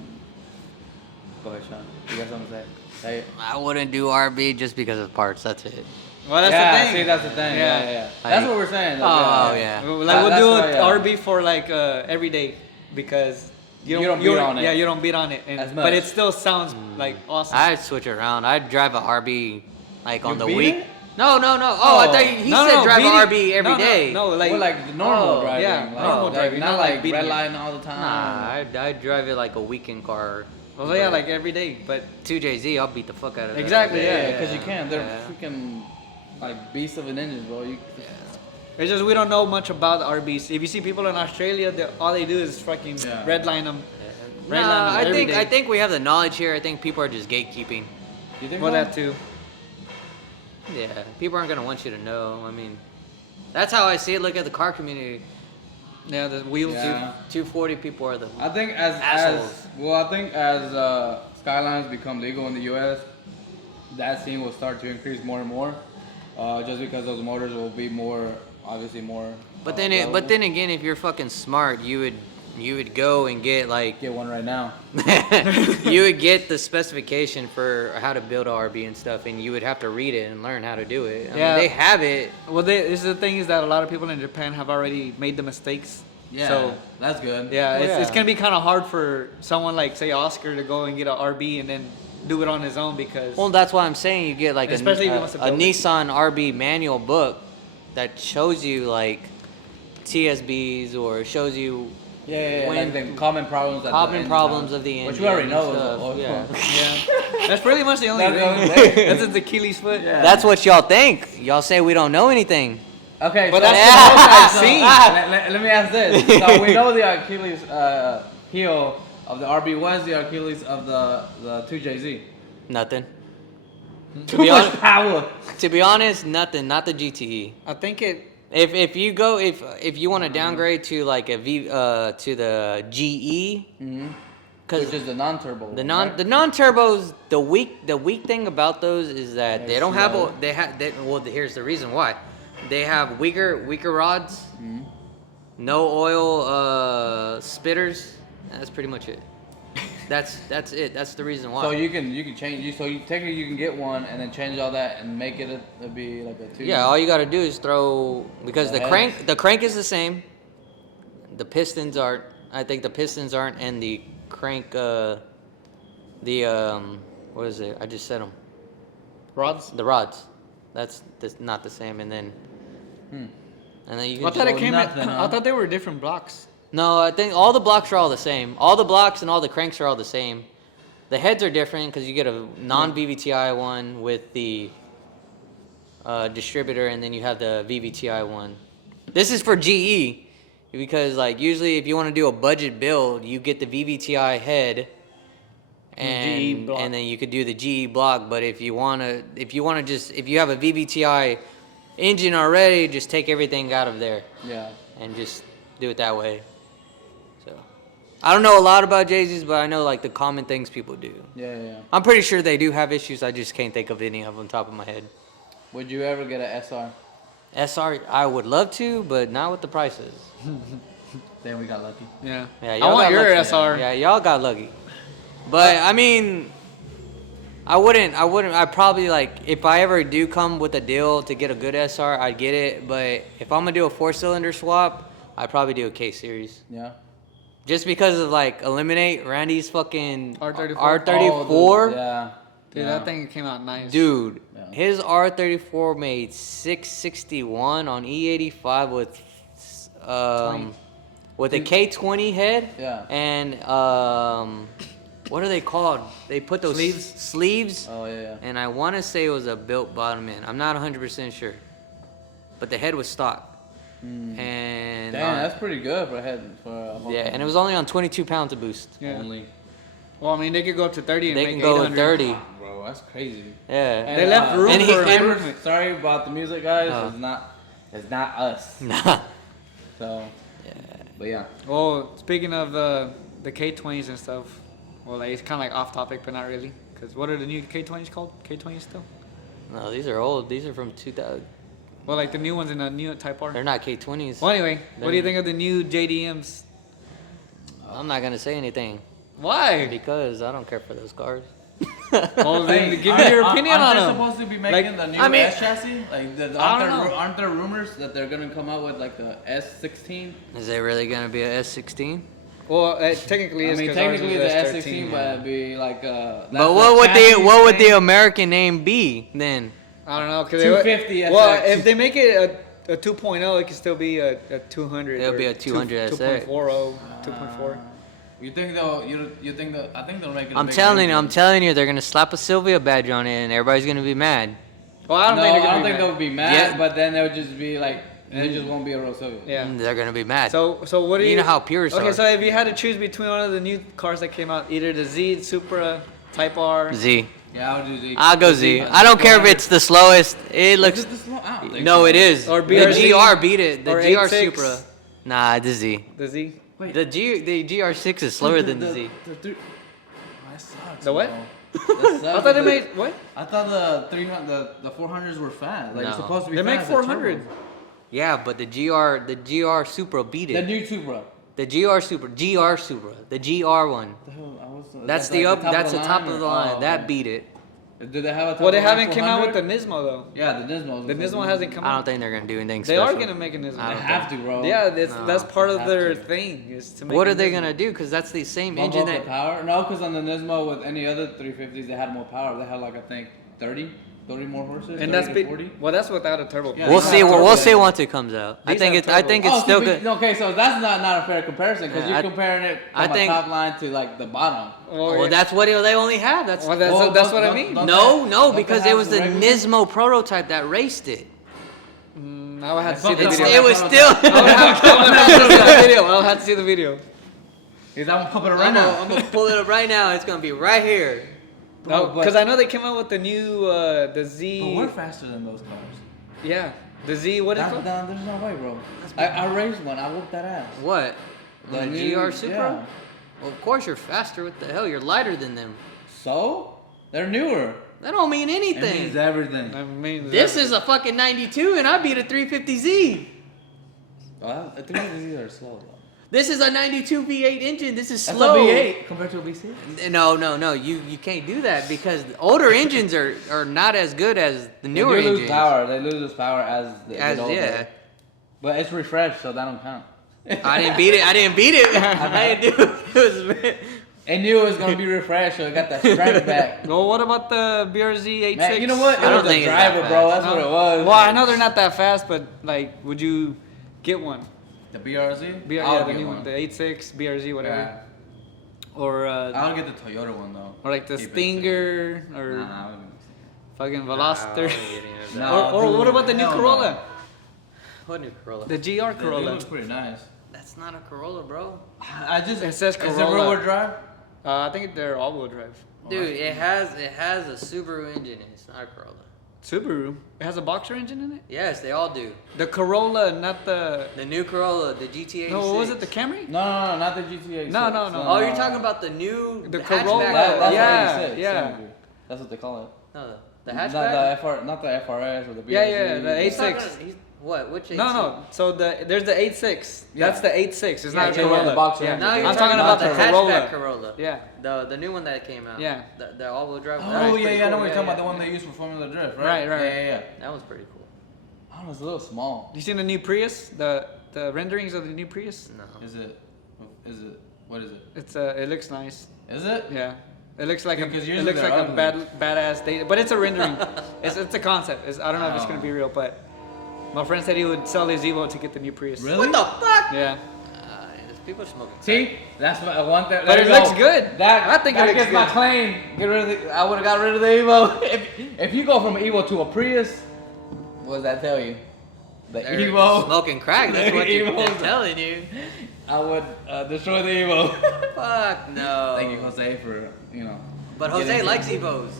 Go ahead, Sean. You got something to say? Say it. I wouldn't do RB just because of parts. That's it. Well, that's yeah, the thing. see, that's the thing. Yeah. That's Like- what we're saying. Though. Oh, yeah. Like we'll That's do why, an RB for like every day because You don't beat on it. Yeah, you don't beat on it, As and, much. but it still sounds like awesome. I'd switch it around. I'd drive a RB like on You the beat week. it? No. Oh, I thought he said drive beating- a RB every day. No, like, Well, like the normal driving. yeah, like, normal like, driving, Not not like like beating red it. lighting all the time. Nah, I'd drive it like a weekend car. well, yeah, like every day, but 2JZ, I'll beat the fuck out of it. Exactly, Yeah, yeah. because you can. They're Yeah. freaking like beasts of an engine, bro. it's just we don't know much about the RBs. If you see people in Australia, all they do is fucking Yeah. redline them. Nah, I think we have the knowledge here. I think people are just gatekeeping. You think Well, so? that too. Yeah, people aren't gonna want you to know. I mean, that's how I see it. Look at the car community. Yeah, the wheels. Yeah. 240 people are the. I think as Assholes. Skylines become legal in the U.S., that scene will start to increase more and more, just because those motors will be obviously more. But then again, if you're fucking smart, you would go and get like Get one right now. you would get the specification for how to build a RB and stuff, and you would have to read it and learn how to do it. I Yeah. mean, they have it. Well, this is the thing is that a lot of people in Japan have already made the mistakes. Yeah, So that's good. yeah, Well, it's yeah. gonna be kind of hard for someone like say Oscar to go and get an RB and then do it on his own because. Well, that's why I'm saying you get like Especially if he wants to a build it. Nissan RB manual book that shows you like TSBs or shows you Yeah, When- like the common problems. that the common engine problems has. of the engine. Which we already know. and is stuff. oil. Yeah. Yeah, that's pretty much the only That's the thing. only thing. That's his Achilles foot. Yeah. That's what y'all think. Y'all say we don't know anything. Okay, But so that's the most I've seen. Let me ask this. So we know the Achilles heel of the RB. What is the Achilles of the 2JZ? Nothing. Too much power. To be honest, nothing. Not the GTE. I think it. If you go if you want to downgrade to like a V to the GE, because Which is the non-turbo. the right? non turbos the weak thing about those is that They're they don't have slow. well here's the reason why they have weaker rods, no oil spitters. That's pretty much it. That's it. That's the reason why. So you can change. So technically you can get one and then change all that and make it be like a 2. Yeah, all you gotta do is throw because The the crank is the same. The pistons aren't. I think the pistons aren't, and the crank what is it? I just said them. Rods. The rods. That's not the same, and then you can. I thought it just- came. nothing, huh? I thought they were different blocks. No, I think all the blocks are all the same. All the blocks and all the cranks are all the same. The heads are different because you get a non-VVTi one with the distributor, and then you have the VVTi one. This is for GE because, like, usually if you want to do a budget build, you get the VVTi head, GE block. and then you could do the GE block. But if you have a VVTi engine already, just take everything out of there Yeah. and just do it that way. So I don't know a lot about Jay-Z's, but I know like the common things people do. Yeah. I'm pretty sure they do have issues. I just can't think of any of them top of my head. Would you ever get an SR? SR, I would love to, but not with the prices. Then we got lucky. Yeah. Yeah, I y'all want got your lucky. SR. Yeah, y'all got lucky. But I mean, I wouldn't. I probably like if I ever do come with a deal to get a good SR, I'd get it. But if I'm gonna do a 4-cylinder swap, I'd probably do a K series. Yeah. Just because of like eliminate Randy's fucking R34. R34. Oh, dude, yeah. Dude, Yeah. that thing came out nice. Dude, Yeah. his R34 made 661 on E85 with a K20 head. Yeah. And what are they called? They put those sleeves. Oh yeah. And I want to say it was a built bottom end. I'm not 100% sure, but the head was stock. And Damn, that's pretty good for a head for a whole yeah, and it was only on 22 pounds of boost. Yeah. only. Well, I mean, they could go up to 30 and They make can go 800. with 30. Bro, that's crazy. Yeah. They left room and he- for and- improvement. Sorry about the music, guys. Oh. It's not us. Nah. So. But yeah. Well, speaking of the K20s and stuff, well, like, it's kind of like off topic, but not really. Because what are the new K20s called? K20s still? No, these are old. These are from 2000. Well, like the new ones in the new Type R. They're not K20s. Well, anyway, what do you think of the new JDMs? I'm not gonna say anything. Why? Because I don't care for those cars. Well, then give me your opinion on Aren't them. they supposed to be making the new I mean- S chassis? Like, I don't know. aren't there rumors that they're gonna come out with like the S16? Is it really gonna be a S16? Well, technically, I it's mean, 'cause ours technically is the S13, S16 yeah. would be like But what would the American name be then? I don't know. 'Cause 250 Well, SX. if they make it a 2.0, it can still be a 200. It'll or be a 200 SX. 2.40, 2.4. You think they'll? You think they'll? I think they'll make it. I'm telling you, they're gonna slap a Sylvia badge on it, and everybody's gonna be mad. Well, I don't No, think I they're gonna don't be think mad. they'll be mad, Yeah. but then they'll just be like, it just won't be a real Sylvia. Yeah. They're gonna be mad. So what do you? You know how purists Okay, are. so if you had to choose between one of the new cars that came out, either the Z, Supra, Type R. Z. Yeah, I would do Z. I'll go Z. I don't care if it's the slowest. It Is looks. it the slow? I don't think No, so. it is. Or The BRZ, GR beat it. The or GR 86. Supra. Nah, the Z. The Z. Wait. The GR6 is slower than the Z. That sucks. The what? bro. That sucks. I thought they made what? I thought the 300, the 400s were fast. Like No. it's supposed to be They make fast. 400. Yeah, but the GR Supra beat The it. new Supra. The GR Supra, the GR one. The hell, That's like the up. That's the top of the or- line. oh, That okay. beat it. Do they have a top Well, they of the line haven't came out with the 400? Nismo though. Yeah, the Nismo. The Nismo hasn't come I don't out. think they're gonna do anything They special. are gonna make a Nismo. I They don't have to, bro. Yeah, No, that's part they of have their to. thing is to make. What a are they Nismo. gonna do? Because that's the same Bump engine up that. the power? No, because on the Nismo with any other 350s, they had more power. They had like I think 30 more horses. And 30 that's to big. 40. Well, that's without a turbo. Yeah, We'll these see. have We'll turbo see engines. once it comes out. I These think have it's. I turbo. think it's still good. Okay, so that's not a fair comparison because Yeah, you're I- comparing it I from think- a top line to like the bottom. Well, that's what they only have. That's Well, that's Well, that's don't- what I don't- mean. don't- no, don't because they it have was the the regular? Nismo prototype that raced it. I would have to see Fuck the that video. one. It was still. I would have to see the video. I'll have to see the video. Is I'm gonna pump it right now. I'm gonna pull it up right now. It's gonna be right here. No, But- because I know they came out with the new the Z. But we're faster than those cars. Yeah, the Z. What is it? There's no way, bro. I raced one. I whooped that ass. What? The new- GR Supra? yeah. Well, of course you're faster. What the hell? You're lighter than them. So they're newer. That don't mean It means anything. everything. I mean, This is a fucking 92, and I beat a 350Z. Well, I think these are slow though. This is a 92 V8 engine. This is That's slow. a V8 compared to a V6. No. You can't do that because the older engines are not as good as the newer they do engines. lose power. They lose power as they As get older. yeah. But it's refreshed, so that don't count. I didn't beat it. I didn't do it. It was. It knew it was gonna be refreshed, so it got that strength back. Well, what about the BRZ 86? Man, you know what? It I don't was the think it's that driver, bro. fast. That's what it was. Well, I know they're not that fast, but like, would you get one? The BRZ. Yeah, the new one, the 86 BRZ, whatever. Yeah. Or I'll get the Toyota one though. or like the Keep it Stinger or simple. Nah, I wouldn't. fucking I Veloster. wasn't getting into that. No. Or what dude, about the new hell no. Corolla? What new Corolla? The GR It Corolla. looks pretty nice. That's not a Corolla, bro. I just. It says Is it Corolla. rear-wheel drive? I think they're all-wheel drive. Dude, it has a Subaru engine in it. It's not a Corolla. Subaru. It has a boxer engine in it. Yes, they all do. The Corolla, not the. The new Corolla, the GT86. No, what was it? The Camry? No, not the GTA. No, 6. no, no. Oh, you're talking about the new The hatchback Corolla, Corolla. yeah. 86, yeah. That's what they call it. No, the Not hatchback. not the FRS or the BRZ. Yeah, the He's talking- 86. What? Which 86? No. So there's the 86. Yeah. That's the 86. It's Yeah, not a yeah, Corolla. the boxer Yeah. engine. Now you're I'm talking talking about about the the Corolla. hatchback Corolla. Yeah. The new one that came out. Yeah. The all-wheel drive. Oh that was yeah, pretty I know cool. what you're talking about. Yeah. The one they use for Formula Drift, right? Right. Yeah. That was pretty cool. I don't know, it's a little small. You seen the new Prius? The renderings of the new Prius? No. Is it? What is it? It's it looks nice. Is it? Yeah. It looks like Because it usually looks like they're a ugly. badass data, but it's a rendering. it's a concept. I don't know if it's gonna be real, but my friend said he would sell his Evo to get the new Prius. Really? What the fuck? Yeah. There's people smoking. See, that's what I want. That, But there it you looks go. good. That I think it that looks gets my good. claim. Get rid of the. I would have got rid of the Evo. if you go from an Evo to a Prius, what does that tell you? The They're Evo. smoking crack. That's The what they're Evo's- telling you. I would destroy the Evo. Fuck no. Thank you, Jose, for But Jose getting- likes Evos.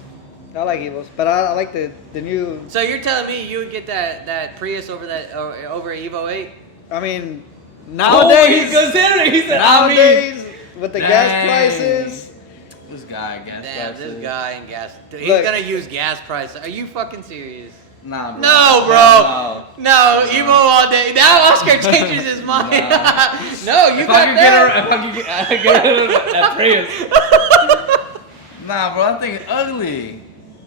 I like Evos, but I like the new. So you're telling me you would get that Prius over over Evo 8? I mean, Oh, nowadays. he's considering. He said, Nowadays, with the Dang. gas prices. This guy, gas Damn, prices. this guy and gas. Dude, he's Look. gonna use gas prices. Are you fucking serious? Nah, bro. No, bro. No, Evo all day. Now Oscar changes his mind. No, you If got that. if I could get rid of that Prius. Nah, bro, that thing is ugly.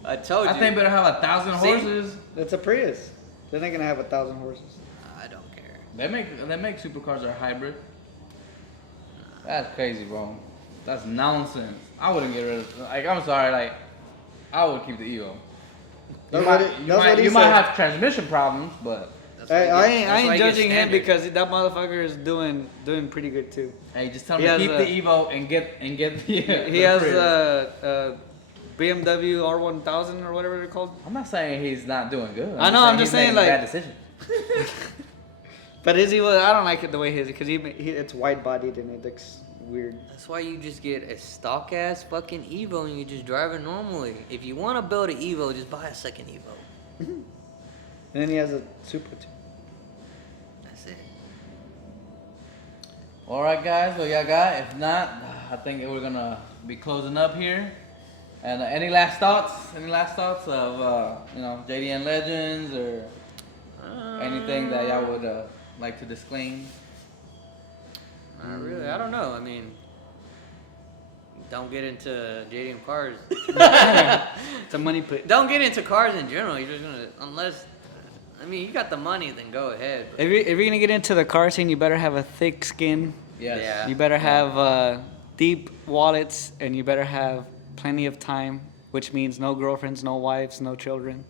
I told you. That thing better have 1,000 See? horses. It's a Prius. They're not gonna have 1,000 horses. I don't care. They make supercars that are hybrid. That's crazy, bro. That's nonsense. I wouldn't get rid of. Like, I'm sorry, like, I would keep the Evo. You might have transmission problems, but I ain't judging him because that motherfucker is doing pretty good too. hey, just tell him to keep the Evo and get the. He has BMW R1000 or whatever they're called. I'm not saying he's not doing good. I'm just saying he's like making bad decisions. But his Evo, I don't like it the way his because it's wide bodied and it looks weird. That's why you just get a stock ass fucking Evo and you just drive it normally. If you want to build an Evo, just buy a second Evo. And then he has a Supra too. That's it. All right, guys. What y'all got? If not, I think we're gonna be closing up here. And any last thoughts? Any last thoughts of JDM Legends or anything that y'all would like to disclaim? Not really. I don't know. I mean, don't get into JDM cars. It's a money pit. Don't get into cars in general. You're just gonna unless. I mean, you got the money, then go ahead. But If you're gonna get into the car scene, you better have a thick skin. Yes. Yeah. You better have deep wallets, and you better have plenty of time, which means no girlfriends, no wives, no children,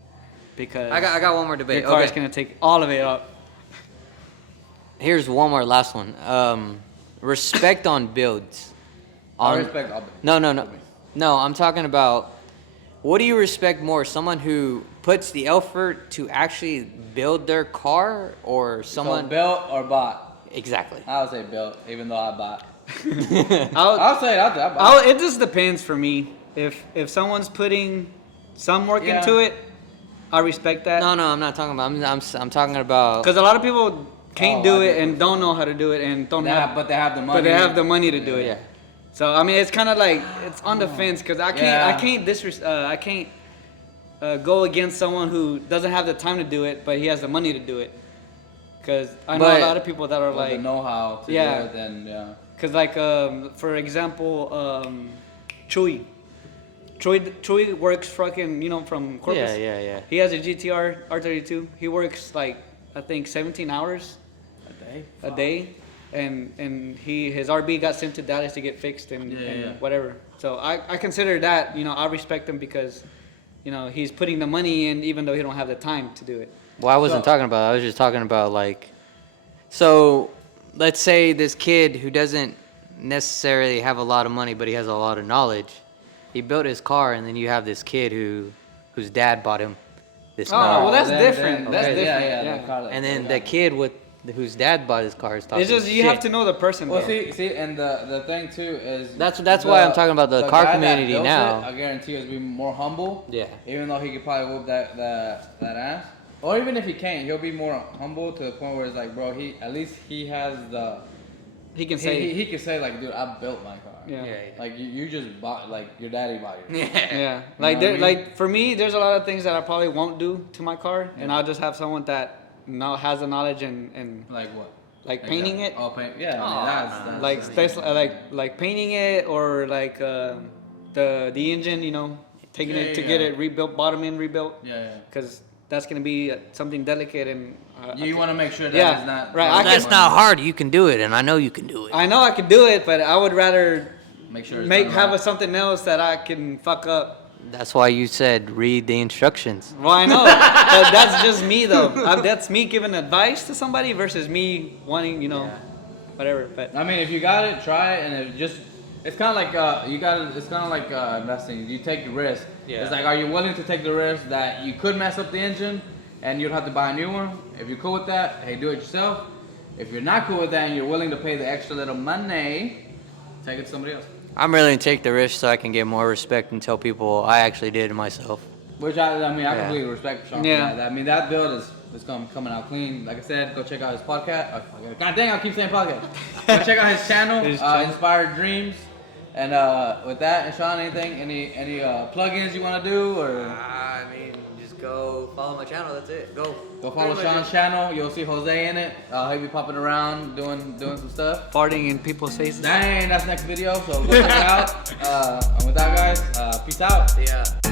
because I got one more debate. your car is Okay. gonna take all of it up. Here's one more last one. Respect on builds. I respect all. No, I'm talking about what do you respect more? Someone who puts the effort to actually build their car or someone So built or bought? Exactly. I would say built, even though I bought. I'll- I'll say it out there. I bought. It just depends for me. If someone's putting some work Yeah. into it, I respect that. No, I'm not talking about. I'm talking about. Because a lot of people can't Oh, do I it get and it. don't know how to do it and don't have. But they have the money. But they have the money to do it. Yeah. So I mean, it's kind of like it's on the fence because I Yeah. can't go against someone who doesn't have the time to do it, but he has the money to do it. Because I know a But- lot of people that are With like, the know-how to Yeah. do it, then yeah. because like for example, Chewy works fucking from Corpus. Yeah. He has a GTR R32. He works like I think 17 hours a day, and his RB got sent to Dallas to get fixed and whatever. So I consider that I respect him because he's putting the money in even though he don't have the time to do it. Well, I wasn't talking about. I was just talking about like. So, let's say this kid who doesn't necessarily have a lot of money, but he has a lot of knowledge. He built his car, and then you have this kid whose dad bought him this car. well, that's then- different. then- That's okay, different. Yeah, Yeah. the car that- And then the kid whose dad bought his car is talking It's just you shit. have to know the person. Well, though. see, and the thing too is That's why I'm talking about the car guy that community built now. It, I guarantee you, is be more humble. Yeah. Even though he could probably whoop that ass, or even if he can't, he'll be more humble to the point where it's like, bro, he has the. He can say, he can say like, dude, I built my car. Yeah. Like you just bought, like your daddy bought you. yeah. know what I mean? Like for me, there's a lot of things that I probably won't do to my car, and I'll just have someone that has the knowledge and Like what? like painting it, Oh, paint. Yeah. Oh, That's like like painting it or like the engine, taking it to get it rebuilt, bottom end rebuilt, Yeah. because that's gonna be something delicate and. You want to make sure that Yeah, it's not. right, I That's can- not hard. You can do it, and I know you can do it. I know I can do it, but I would rather Make sure. It's done have right. something else that I can fuck up. That's why you said read the instructions. Well, I know, but that's just me though. That's me giving advice to somebody versus me wanting, whatever. But I mean, if you got it, try it, and it's kind of like It's kind of like investing. You take the risk. Yeah. It's like, are you willing to take the risk that you could mess up the engine, and you'd have to buy a new one? If you're cool with that, hey, do it yourself. If you're not cool with that and you're willing to pay the extra little money, take it to somebody else. I'm willing to take the risk so I can get more respect and tell people I actually did it myself. Which I Yeah. completely respect Sean Yeah. for that. I mean, that build is coming out clean. Like I said, go check out his podcast. God dang, I keep saying podcast. Go check out his channel, His channel. Inspired Dreams. And with that, and Sean, any plugins you want to do or? I mean, just go follow my channel. That's it. Go follow pretty much Sean's channel. You'll see Jose in it. He'll be popping around doing some stuff. Farting in people's faces. Dang, that's next video. So go check it out. And with that, guys, peace out. Yeah.